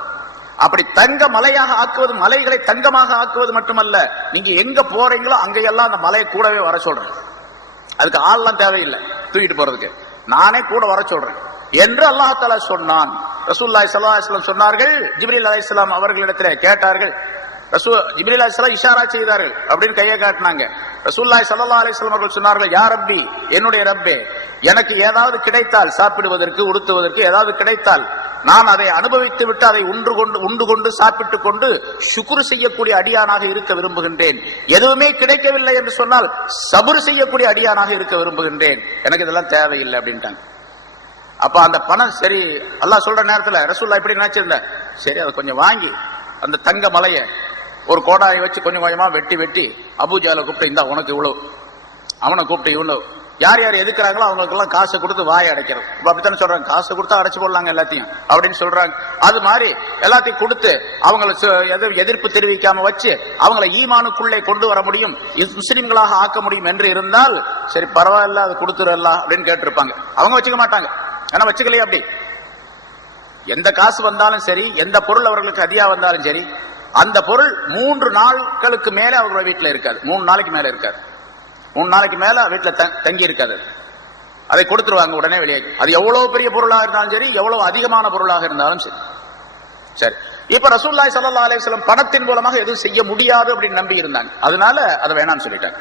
அப்படி தங்க மலையாக ஆக்குவது, மலைகளை தங்கமாக ஆக்குவது மட்டுமல்ல, நீங்க எங்க போறீங்களோ அங்கெல்லாம் அந்த மலையை கூடவே வர சொல்றேன். அதுக்கு ஆள்லாம் தேவையில்லை தூக்கிட்டு போறதுக்கு, நானே கூட வர சொல்றேன் என்று அல்லாஹ் தஆலா சொன்னான். ரசூலுல்லாஹி ஸல்லல்லாஹு அலைஹி வஸல்லம் சொன்னார்கள். ஜிப்ரீல் அலைஹிஸ்ஸலாம் அவர்களிடத்திலே கேட்டார்கள். ஜிப்ரீல் அலைஹிஸ்ஸலாம் இஷாரா செய்தார்கள், அப்படின்னு கையை காட்டினாங்க. ரசூலுல்லாஹி ஸல்லல்லாஹு அலைஹி வஸல்லம் அவர்கள் சொன்னார்கள், யா ரப்பி, என்னுடைய ரப்பே, எனக்கு ஏதாவது கிடைத்தால், சாப்பிடுவதற்கு உடுத்துவதற்கு ஏதாவது கிடைத்தால் நான் அதை அனுபவித்து விட்டு அதை உண்டு கொண்டு சாப்பிட்டுக் கொண்டு சுக்ரு செய்யக்கூடிய அடியானாக இருக்க விரும்புகின்றேன். எதுவுமே கிடைக்கவில்லை என்று சொன்னால் சபுர் செய்யக்கூடிய அடியானாக இருக்க விரும்புகின்றேன். எனக்கு இதெல்லாம் தேவையில்லை அப்படின்ட்டாங்க. அப்ப அந்த பணம் சரி, அல்லாஹ் சொல்ற நேரத்துல ரசூலுல்லாஹ் இப்படி நினைச்சிருந்த, சரி அதை கொஞ்சம் வாங்கி அந்த தங்க மலையை ஒரு கோடாயை வச்சு கொஞ்சம் கொஞ்சமா வெட்டி அபூஜால கூப்பிட்டு, இந்தா உனக்கு இவ்வளவு, அவனை கூப்பிட்டு இவ்வளவு, யார் யார் எதுக்குறாங்களோ அவங்களுக்கெல்லாம் காசை கொடுத்து வாயை அடைக்கிறது. அப்படித்தானே சொல்றாங்க, காசை கொடுத்தா அடைச்சு போடலாங்க எல்லாத்தையும் அப்படின்னு சொல்றாங்க. அது மாதிரி எல்லாத்தையும் கொடுத்து அவங்களை எதிர்ப்பு தெரிவிக்காம வச்சு அவங்களை ஈமானுக்குள்ளே கொண்டு வர முடியும், முஸ்லிம்களாக ஆக்க முடியும் என்று இருந்தால் சரி பரவாயில்ல, அது கொடுத்துடலாம் அப்படின்னு கேட்டிருப்பாங்க. அவங்க வச்சுக்க மாட்டாங்க. ஆனா வச்சுக்கலையே. அப்படி எந்த காசு வந்தாலும் சரி, எந்த பொருள் அவர்களுக்கு அதிகா வந்தாலும் சரி, அந்த பொருள் 3 நாட்களுக்கு மேல அவங்களோட வீட்டுல இருக்காது. 3 நாளைக்கு மேல இருக்காது. 3 நாளைக்கு மேல வீட்டுல தங்கி இருக்காது. அதை கொடுத்துருவாங்க உடனே வெளியே. அது எவ்வளவு பெரிய பொருளாக இருந்தாலும் சரி, எவ்வளவு அதிகமான பொருளாக இருந்தாலும் சரி. சரி, இப்ப ரசூலுல்லாஹி ஸல்லல்லாஹு அலைஹி வஸல்லம் பணத்தின் மூலமாக எதுவும் செய்ய முடியாது அப்படின்னு நம்பி இருந்தாங்க. அதனால அதை வேணாம்னு சொல்லிட்டாங்க.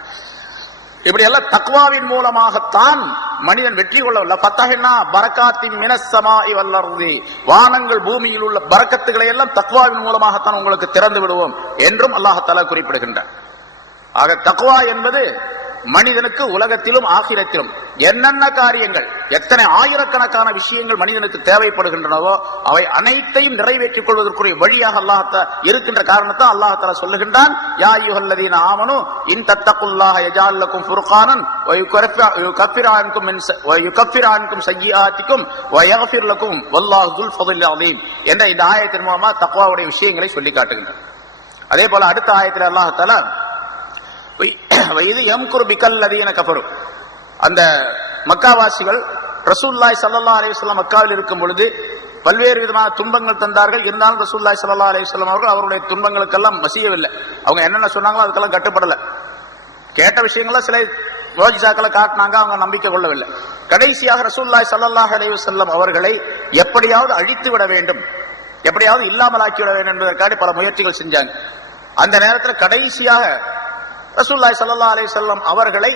இப்படி எல்லாம் தக்வாவின் மூலமாகத்தான் மனிதன் வெற்றி கொள்ளவில்லை. ஃபத்தஹ்னா பரக்காத்தின் மினஸ் ஸமாஇ வல் அர்தி, வானங்கள் பூமியில் உள்ள பரக்கத்துகளை எல்லாம் தக்வாவின் மூலமாகத்தான் உங்களுக்கு திறந்து விடுவோம் என்றும் அல்லாஹ் தஆலா குறிப்பிடுகின்றார். ஆக தக்வா என்பது மனிதனுக்கு உலகத்திலும் ஆகிரத்திலும் என்னென்ன காரியங்கள், எத்தனை ஆயிரக்கணக்கான விஷயங்கள் மனிதனுக்கு தேவைப்படுகின்றனவோ அவை அனைத்தையும் நிறைவேற்றிக் கொள்வதற்குரிய வழியாக அல்லாஹ் இருக்கின்ற காரணத்தை அல்லாஹ் தஆலா சொல்லுகின்றான். யா அய்யுஹல்லதீன ஆமனூ இன் தத்தகுல்லாஹ யஜஅல் லக்கும் ஃபுர்கானன் வ யுகஃபிர் அன்கும் சய்யிஆத்திக்கும் வ யக்ஃபிர் லக்கும் வல்லாஹு துல் ஃபضலில் அலீம் என்ற இந்த ஆயத்தின் மூலமா தக்வாவுடைய விஷயங்களை சொல்லி காட்டுகின்றார். அதே போல அடுத்த ஆயத்தில் அல்லாஹ் தஆலா அந்த மக்காவாசிகள் ரசூலுல்லாஹி ஸல்லல்லாஹு அலைஹி வஸல்லம் மக்காவில் இருக்கும் பொழுது பல்வேறு விதமான துன்பங்கள் தந்தார்கள். இருந்தாலும் ரசூலுல்லாஹி ஸல்லல்லாஹு அலைஹி வஸல்லம் அவர்கள் அவருடைய துன்பங்களுக்கெல்லாம் மசியவில்லை. அவங்க என்னென்ன சொன்னாங்களோ அதுக்கெல்லாம் கட்டுப்படல. கேட்ட விஷயங்கள சில மோஜிசாக்களை காட்டினாங்க, அவங்க நம்பிக்கை கொள்ளவில்லை. கடைசியாக ரசூலுல்லாஹி ஸல்லல்லாஹு அலைஹி வஸல்லம் அவர்களை எப்படியாவது அழித்து விட வேண்டும், எப்படியாவது இல்லாமலாக்கி விட வேண்டும் என்பதற்காக பல முயற்சிகள் செஞ்சாங்க. அந்த நேரத்தில் கடைசியாக ரசூலுல்லாஹி ஸல்லல்லாஹு அலைஹி வஸல்லம் அவர்களை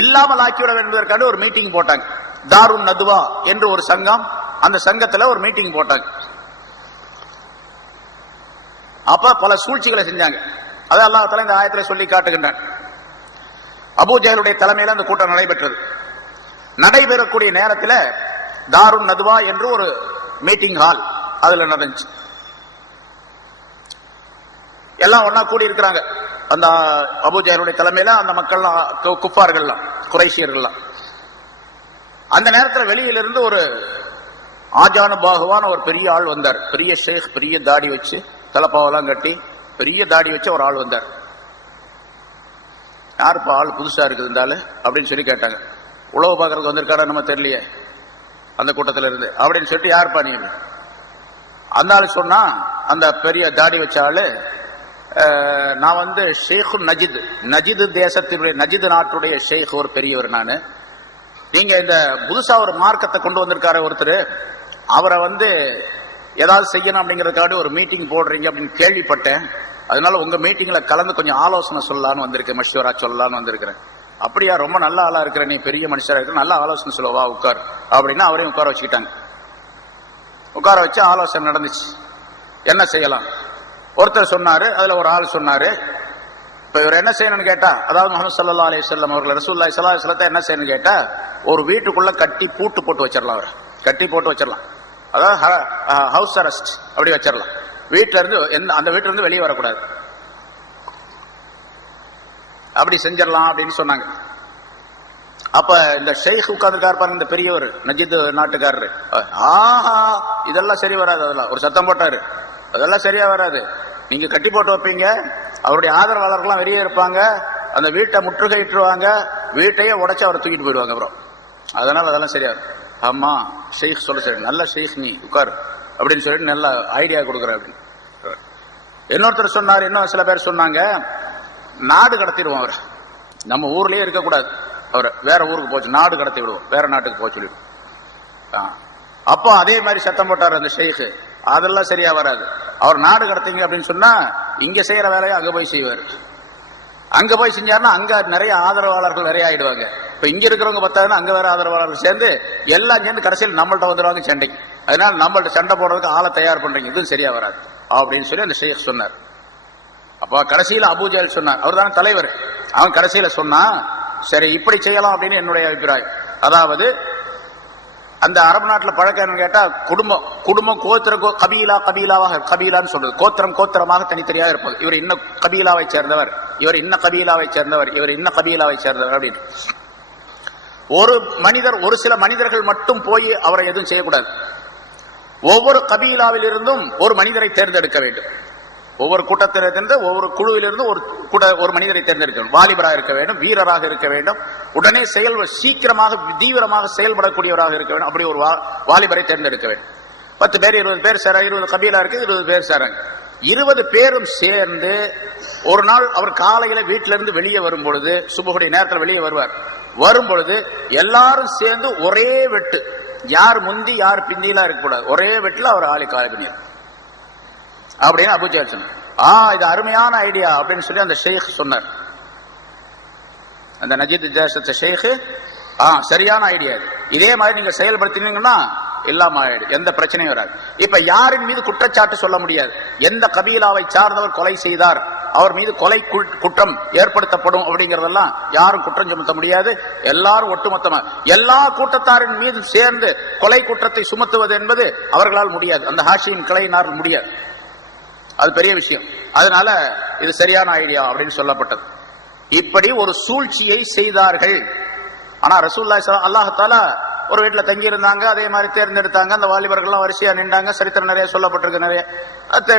இல்லாமல் ஆக்கிவிட வேண்டும் என்பதற்காக ஒரு மீட்டிங் போட்டாங்க. தாருன் நதுவா என்று ஒரு சங்கம், அந்த சங்கத்துல ஒரு மீட்டிங் போட்டாங்க. அப்ப பல சூழ்ச்சிகளை செஞ்சாங்க. அதை அல்லாஹ் தஆலா இந்த ஆயத்திலே சொல்லி காட்டுகின்றான். அபூ ஜஹலுடைய தலைமையில அந்த கூட்டம் நடைபெற்றது. நடைபெறக்கூடிய நேரத்தில் தாருன் நதுவா என்று ஒரு மீட்டிங் ஹால் அதுல நடந்துச்சு. எல்லாம் ஒன்னா கூடி இருக்கிறாங்க. அந்த அபூ ஜஹலுடைய தலைமையில அந்த மக்கள்லாம், குஃபார்கள்லாம், குறைஷியர்கள்லாம். அந்த நேரத்தில் வெளியிலிருந்து ஒரு ஆஜானு பாகுவான ஒரு பெரிய ஆள் வந்தார். பெரிய ஷேக், பெரிய தாடி வச்சு, தலைப்பாவெல்லாம் கட்டி பெரிய தாடி வச்சு ஒரு ஆள் வந்தார். யாருப்பா ஆள் புதுசா இருக்குது இருந்தாலும் அப்படின்னு சொல்லி கேட்டாங்க. உழவு பார்க்கறதுக்கு வந்திருக்காரா நம்ம தெரியலையே அந்த கூட்டத்தில் இருந்து அப்படின்னு சொல்லிட்டு, யாருப்பா நீ? அந்த ஆள் சொன்னா, அந்த பெரிய தாடி வச்ச ஆளு, நான் வந்து ஷேഖு நஜிது தேசத்தினுடைய, நஜிது நாட்டுடைய ஷேக், ஒரு பெரியவர் நானு. நீங்க இந்த புதுசா ஒரு மார்க்கத்தை கொண்டு வந்திருக்காரு ஒருத்தர், அவரை வந்து ஏதாவது செய்யணும் அப்படிங்கறதுக்காக ஒரு மீட்டிங் போடுறீங்க அப்படின்னு கேள்விப்பட்டேன். அதனால உங்க மீட்டிங்ல கலந்து கொஞ்சம் ஆலோசனை சொல்லலான்னு வந்திருக்கேன், மஷ்வரா சொல்லலான்னு வந்திருக்கிறேன். அப்படியா, ரொம்ப நல்ல ஆளா இருக்கிற, நீ பெரிய மனுஷரா இருக்கிற, நல்ல ஆலோசனை சொல்லவா, உட்கார் அப்படின்னு அவரையும் உட்கார வச்சுக்கிட்டாங்க. உட்கார வச்சு ஆலோசனை நடந்துச்சு. என்ன செய்யலாம்? ஒருத்தர் சொன்னாரு, அதுல ஒரு ஆள் சொன்னாரு, இப்ப இவர் என்ன செய்யணும்னு கேட்டா, அதாவது முஹம்மது ஸல்லல்லாஹு அலைஹி வஸல்லம் அவர்கள், ரசூலுல்லாஹி ஸல்லல்லாஹு அலைஹி வஸல்லம் என்ன செய்யணும்னு கேட்டா, ஒரு வீட்டுக்குள்ள கட்டி பூட்டு போட்டு வச்சிடலாம். அவர் கட்டி போட்டு வச்சிடலாம், அதாவது ஹவுஸ் அரெஸ்ட் அப்படி வச்சிடலாம். வீட்டுல இருந்து அந்த வீட்டுல இருந்து வெளியே வரக்கூடாது, அப்படி செஞ்சிடலாம் அப்படின்னு சொன்னாங்க. அப்ப இந்த ஷேக் உட்கார்ந்துருக்காரு பாருங்க, இந்த பெரியவர் நஜித் நாட்டுக்காரரு, ஆஹா இதெல்லாம் சரி வராது, அதெல்லாம் ஒரு சத்தம் போட்டாரு, அதெல்லாம் சரியா வராது. நீங்க கட்டி போட்டு வைப்பீங்க, அவருடைய ஆதரவாளர்கள்லாம் வெளியே இருப்பாங்க, அந்த வீட்டை முற்றுகையிட்டுருவாங்க, வீட்டையே உடைச்சு அவரை தூக்கிட்டு போயிடுவாங்க. அப்புறம் அதனால அதெல்லாம் சரியாது. ஆமா ஷேக் சொல்ல சரி, நல்ல ஷேக் நீ உட்கார் அப்படின்னு சொல்லிட்டு நல்ல ஐடியா கொடுக்குற அப்படின்னு. இன்னொருத்தர் சொன்னார், இன்னும் சில பேர் சொன்னாங்க, நாடு கடத்திடுவோம் அவரை, நம்ம ஊர்லயே இருக்கக்கூடாது, அவரை வேற ஊருக்கு போச்சு நாடு கடத்தி விடுவோம், வேற நாட்டுக்கு போக சொல்லிடுவோம். அப்போ அதே மாதிரி சத்தம் போட்டார் அந்த ஷேக், அதெல்லாம் சரியா வராது, அவர் நாடு கடத்துங்க அப்படின்னு சொன்னா இங்க செய்யற வேலையை அங்க போய் செய்வார். அங்க போய் செஞ்சாருன்னா அங்க நிறைய ஆதரவாளர்கள் நிறைய ஆயிடுவாங்க. இப்ப இங்க இருக்கிறவங்க பார்த்தாங்கன்னா அங்க வேற ஆதரவாளர்கள் சேர்ந்து எல்லாம் சேர்ந்து கடைசியில் நம்மள்ட்ட வந்துடுவாங்க சண்டைக்கு. அதனால நம்மள்ட்ட சண்டை போடுறதுக்கு ஆளை தயார் பண்றீங்க, இதுவும் சரியா வராது அப்படின்னு சொல்லி அந்த ஷேக் சொன்னார். அப்ப கடைசியில அபூஜஹல் சொன்னார், அவர் தான் தலைவர். அவன் கடைசியில சொன்னா, சரி இப்படி செய்யலாம் அப்படின்னு என்னுடைய அபிப்பிராயம். அதாவது அந்த அரபு நாட்டில் பழக்கம் கேட்டா குடும்பம் குடும்பம் கோத்திர கபீலாவாக கபீலான்னு சொல்றது, கோத்திரமாக தனித்தனியாக இருப்பது. இவர் இன்ன கபீலாவை சேர்ந்தவர், இவர் இன்ன கபீலாவை சேர்ந்தவர், இவர் இன்ன கபீலாவை சேர்ந்தவர் அப்படின்னு. ஒரு மனிதர், ஒரு சில மனிதர்கள் மட்டும் போய் அவரை எதுவும் செய்யக்கூடாது. ஒவ்வொரு கபீலாவில் இருந்தும் ஒரு மனிதரை தேர்ந்தெடுக்க வேண்டும். ஒவ்வொரு கூட்டத்திலிருந்து ஒவ்வொரு குழுவிலிருந்து ஒரு மனிதரை தேர்ந்தெடுக்க வேண்டும். வாலிபராக இருக்க வேண்டும், வீரராக இருக்க வேண்டும், உடனே சீக்கிரமாக தீவிரமாக செயல்படக்கூடியவராக இருக்க வேண்டும். அப்படி ஒரு வாலிபரை தேர்ந்தெடுக்க வேண்டும். 10 பேர் 20 பேர் சேர, 20 கபீலா இருக்கு, 20 பேர் சேராங்க. 20 பேரும் சேர்ந்து ஒரு நாள் அவர் காலையில வீட்டிலிருந்து வெளியே வரும் பொழுது, சுபஹுடைய நேரத்தில் வெளியே வரும் பொழுது எல்லாரும் சேர்ந்து ஒரே வெட்டு, யார் முந்தி யார் பிந்திலாம் இருக்கக்கூடாது, ஒரே வெட்டுல அவர் ஆளி காலி பண்ணியார் அப்படின்னு அபூஜஹல் சொன்னார். இது அருமையான ஐடியா அப்படின்னு சொல்லி அந்த ஷேக் சொன்னார். அந்த நஜீத் தேசத்து ஷேக், சரியான ஐடியா, இதே மாதிரி நீங்க செயல்படுத்தினீங்கன்னா இல்லாம ஆயிடும், எந்த பிரச்சனையும் வராது. இப்ப யாரின் மீது குற்றச்சாட்டு சொல்ல முடியாது. எந்த கபீலாவை சார்ந்தவர் கொலை செய்தார், அவர் மீது கொலை குற்றம் ஏற்படுத்தப்படும் அப்படிங்கறதெல்லாம் யாரும் குற்றம் சுமத்த முடியாது. எல்லாரும் ஒட்டுமொத்தமா எல்லா கூட்டத்தாரின் மீது சேர்ந்து கொலை குற்றத்தை சுமத்துவது என்பது அவர்களால் முடியாது, அந்த ஹாஷியின் கிளையினால் முடியாது. அது பெரிய விஷயம். அதனால இது சரியான ஐடியா அப்படின்னு சொல்லப்பட்டது. இப்படி ஒரு சூழ்ச்சியை செய்தார்கள். ஆனா ரசூலுல்லாஹி ஸல்லல்லாஹு அல்லாஹ் தஆலா ஒரு வீட்டுல தங்கி இருந்தாங்க, அதே மாதிரி தேர்ந்தெடுத்தாங்க. அந்த வாலிபர்கள்லாம் வரிசையா நின்றாங்க, சரித்திரம் நிறைய சொல்லப்பட்டிருக்கு, நிறைய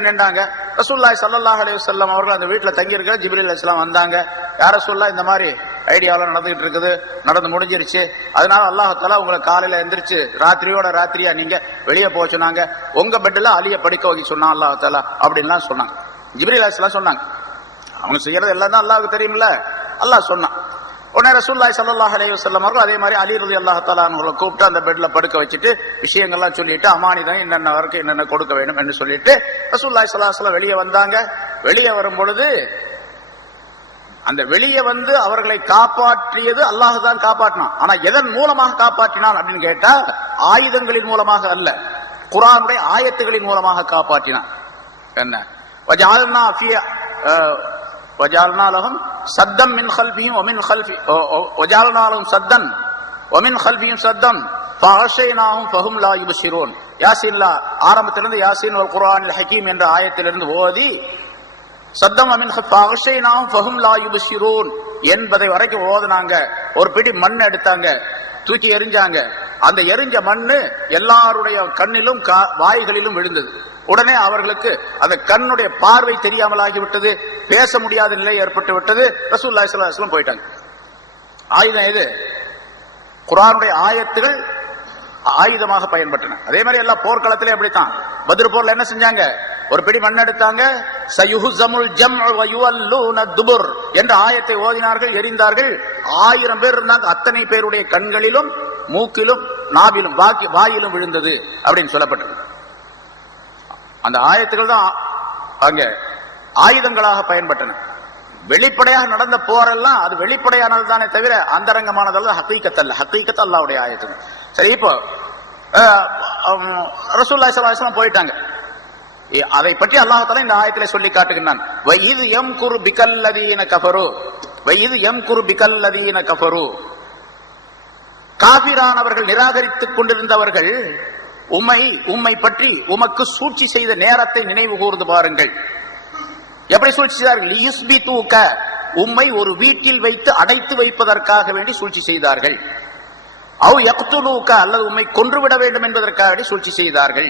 நின்றாங்க. ரசூலுல்லாஹி ஸல்லல்லாஹு அலைஹி வஸல்லம் அவர்கள் அந்த வீட்டுல தங்கி இருக்க ஜிப்ரீல் அலைஹிஸ்ஸலாம் வந்தாங்க. யார ரசூலுல்லாஹ், இந்த மாதிரி ஐடியாவெல்லாம் நடந்துகிட்டு இருக்குது, நடந்து முடிஞ்சிருச்சு, அதனால அல்லாஹ் தஆலா உங்களை காலையில எந்திரிச்சு ராத்திரியா நீங்க வெளியே போக சொன்னாங்க, உங்க பெட்ல அலிய படிக்க வைக்க சொன்னா அல்லாஹ் தஆலா அப்படின்லாம் சொன்னாங்க. ஜிப்ரீல் அலைஹிஸ்ஸலாம் சொன்னாங்க. அவங்க செய்யறது எல்லாம் தான் அல்லாஹ்வுக்கு தெரியும்ல, அல்லாஹ் சொன்னான். உடனே ரசூலுல்லாஹி ஸல்லல்லாஹு அலைஹி வஸல்லம் அவர்கள் அதே மாதிரி அலி ரலியல்லாஹு தஆலா அவர்களை கூப்பிட்டு அந்த பெட்ல படுக்க வச்சுட்டு விஷயங்கள்லாம் சொல்லிட்டு அமானிதம் என்னென்ன வரைக்கும் என்னென்ன கொடுக்க வேண்டும் என்று சொல்லிட்டு ரசூலுல்லாஹி ஸல்லல்லாஹு அலைஹி வஸல்லம் வெளியே வந்தாங்க. வெளியே வரும் பொழுது அந்த வெளியே வந்து அவர்களை காப்பாற்றியது அல்லாஹ் தான் காப்பாற்றினான். ஆனா எதன் மூலமாக காப்பாற்றினான் அப்படின்னு கேட்டா, ஆயுதங்களின் மூலமாக அல்ல, குர்ஆனுடைய ஆயத்துகளின் மூலமாக காப்பாற்றினான். என்ன وجعلنا لهم سدا من خلفهم ومن خلف وجعلنا لهم سدا ومن خلفهم سدا فغشيناهم فهم لا يبصرون. யாசீன்ல ஆரம்பத்திலிருந்து யாசீன் வல் குர்ஆனில் ஹகீம் என்ற ஆயத்திலிருந்து ஓதி சத்தம் மின் ஃபகஷைனாஹும் ஃபஹும் லா யுப்சிரூன் என்பதை வரைக்கும் ஓதுனாங்க. ஒரு பிடி மண் எடுத்தாங்க, தூக்கி எரிஞ்சாங்க. அந்த எரிஞ்ச மண்ணு எல்லாருடைய கண்ணிலும் வாய்களிலும் விழுந்தது. உடனே அவர்களுக்கு அந்த கண்ணுடைய பார்வை தெரியாமல் ஆகிவிட்டது, பேச முடியாத நிலை ஏற்பட்டு விட்டது. ரசூலுல்லாஹி ஸல்லல்லாஹு அலைஹி வஸல்லம் போயிட்டாங்க. ஆயுதம் எது? குர்ஆனுடைய ஆயத்துகள் ஆயுதமாக பயன்பட்டன. அதே மாதிரி எல்லா போர்க்களத்திலே அப்படித்தான். பத்ர் போர்ல என்ன செஞ்சாங்க? ஒரு பிடி மண் எடுத்தாங்க, சயுஹ்ஸமுல் ஜம்உ வ யுவல்லூன துபுர் என்ற ஆயத்தை ஓதினார்கள், எரிந்தார்கள். 1000 பேர் இருந்தாங்க, அத்தனை பேருடைய கண்களிலும் மூக்கிலும் நாவிலும் வாயிலும் விழுந்தது அப்படின்னு சொல்லப்பட்டது. அந்த ஆயத்துகள் தான் அங்க ஆயுதங்களாக பயன்பட்டன. வெளிப்படையாக நடந்த போரெல்லாம் அது வெளிப்படையானது தானே தவிர அந்தரங்கமானதல்ல, ஹகீகத் அல்ல. ஹகீகத் அல்லாஹ்வுடைய ஆயத்துகள். சரி, இப்போ ரசூலுல்லாஹி ஸல்லல்லாஹு அலைஹி வஸல்லம் போயிட்டாங்க. அதை பற்றி அல்லாஹ் தஆலா இந்த ஆயத்திலே சொல்லி காட்டுகிறான். வஇது யம்குரு பிகல்லதீன கஃபரு வஇது யம்குரு பிகல்லதீன கஃபரு. காஃபிரானவர்கள், நிராகரித்துக் கொண்டிருந்தவர்கள் உம்மை பற்றி உமக்கு சூழ்ச்சி செய்த நேரத்தை நினைவு கூர்ந்து பாருங்கள். எப்படி சூழ்ச்சி செய்தார்கள்? லியுஸ்பிதூக, உம்மை ஒரு வீட்டில் வைத்து அடைத்து வைப்பதற்காக வேண்டி சூழ்ச்சி செய்தார்கள். அவ் யக்துலூக, அல்லது உம்மை கொன்றுவிட வேண்டும் என்பதற்காக வேண்டி சூழ்ச்சி செய்தார்கள்.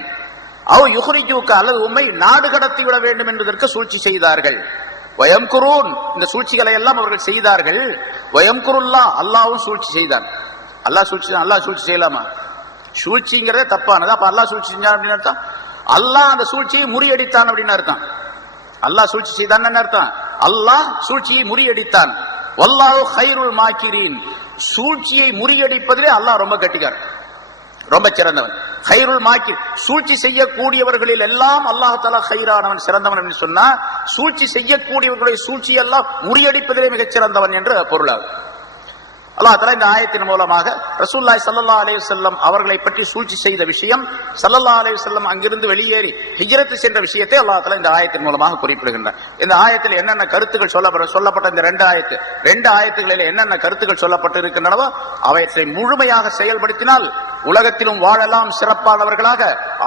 அவ் யுஹ்ரிஜூக, அல்லது உம்மை நாடு கடத்தி விட வேண்டும் என்பதற்கு சூழ்ச்சி செய்தார்கள். வயம்குரூன், இந்த சூழ்ச்சிகளை எல்லாம் அவர்கள் செய்தார்கள். வயம்குருல்லாஹ், அல்லாஹ்வும் சூழ்ச்சி செய்தான். அல்லாஹ் சூழ்ச்சி செய்யலாமா? சூழ்ச்சிங்கிறதே தப்பானது. அப்ப அல்லாஹ் சூழ்ச்சி செஞ்சான் அப்படின்னு அர்த்தம்? அல்லாஹ் அந்த சூழ்ச்சியை முறியடித்தான் அப்படின்னு அர்த்தம். அல்லாஹ் சூழ்ச்சி செய்தான் அர்த்தம். அல்லாஹ் சூழ்ச்சியை முறியடித்தான். வல்லாஹு கைருல் மாக்கிரீன், சூழ்ச்சியை முறியடிப்பதிலே அல்லாஹ் ரொம்ப கெட்டிக்காரன், ரொம்ப சிறந்தவன். ஹைருல் மாக்கி, சூழ்ச்சி செய்யக்கூடியவர்களில் எல்லாம் அல்லாஹ் தஆலா ஹைரானவன், சிறந்தவன் என்று சொன்னா சூழ்ச்சி செய்யக்கூடியவர்களுடைய சூழ்ச்சி எல்லாம் முறியடிப்பதிலே மிகச் சிறந்தவன் என்று பொருளாகும். அல்லாஹ் தஆலா இந்த ஆயத்தின் மூலமாக ரசூலுல்லாஹி ஸல்லல்லாஹு அலைஹி வஸல்லம் அவர்களை பற்றி சூழ்ச்சி செய்த விஷயம், ஸல்லல்லாஹு அலைஹி வஸல்லம் அங்கிருந்து வெளியேறி ஹிஜ்ரத் சென்ற விஷயத்தை அல்லாஹ் தஆலா இந்த ஆயத்தின் மூலமாக குறிப்பிடுகின்றார். இந்த ஆயத்தில் என்னென்ன கருத்துக்கள் சொல்லப்பட்ட இந்த ரெண்டு ஆயத்துகளில் என்னென்ன கருத்துக்கள் சொல்லப்பட்டு இருக்கின்றனவோ அவற்றை முழுமையாக செயல்படுத்தினால் உலகத்திலும் வாழலாம், சிறப்பானவர்களாக,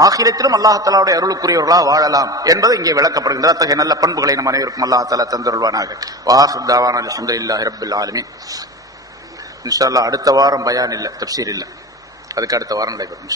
ஆகிரத்திலும் அல்லாஹ் தஆலாவுடைய அருளுக்குரியவர்களாக வாழலாம் என்பது இங்கே விளக்கப்படுகின்றது. அத்தகைய நல்ல பண்புகளை நம் அனைவருக்கும் அல்லாஹ் தஆலா தந்தருள்வானாக. வாஹிர் தஅவானா அல்ஹம்துலில்லாஹி ரப்பில் ஆலமீன். இன்ஷா அல்லாஹ் அடுத்த வாரம் பயான் இல்லை, தஃப்சீர் இல்லை, அதுக்கு அடுத்த வாரம் நடைபெறும்.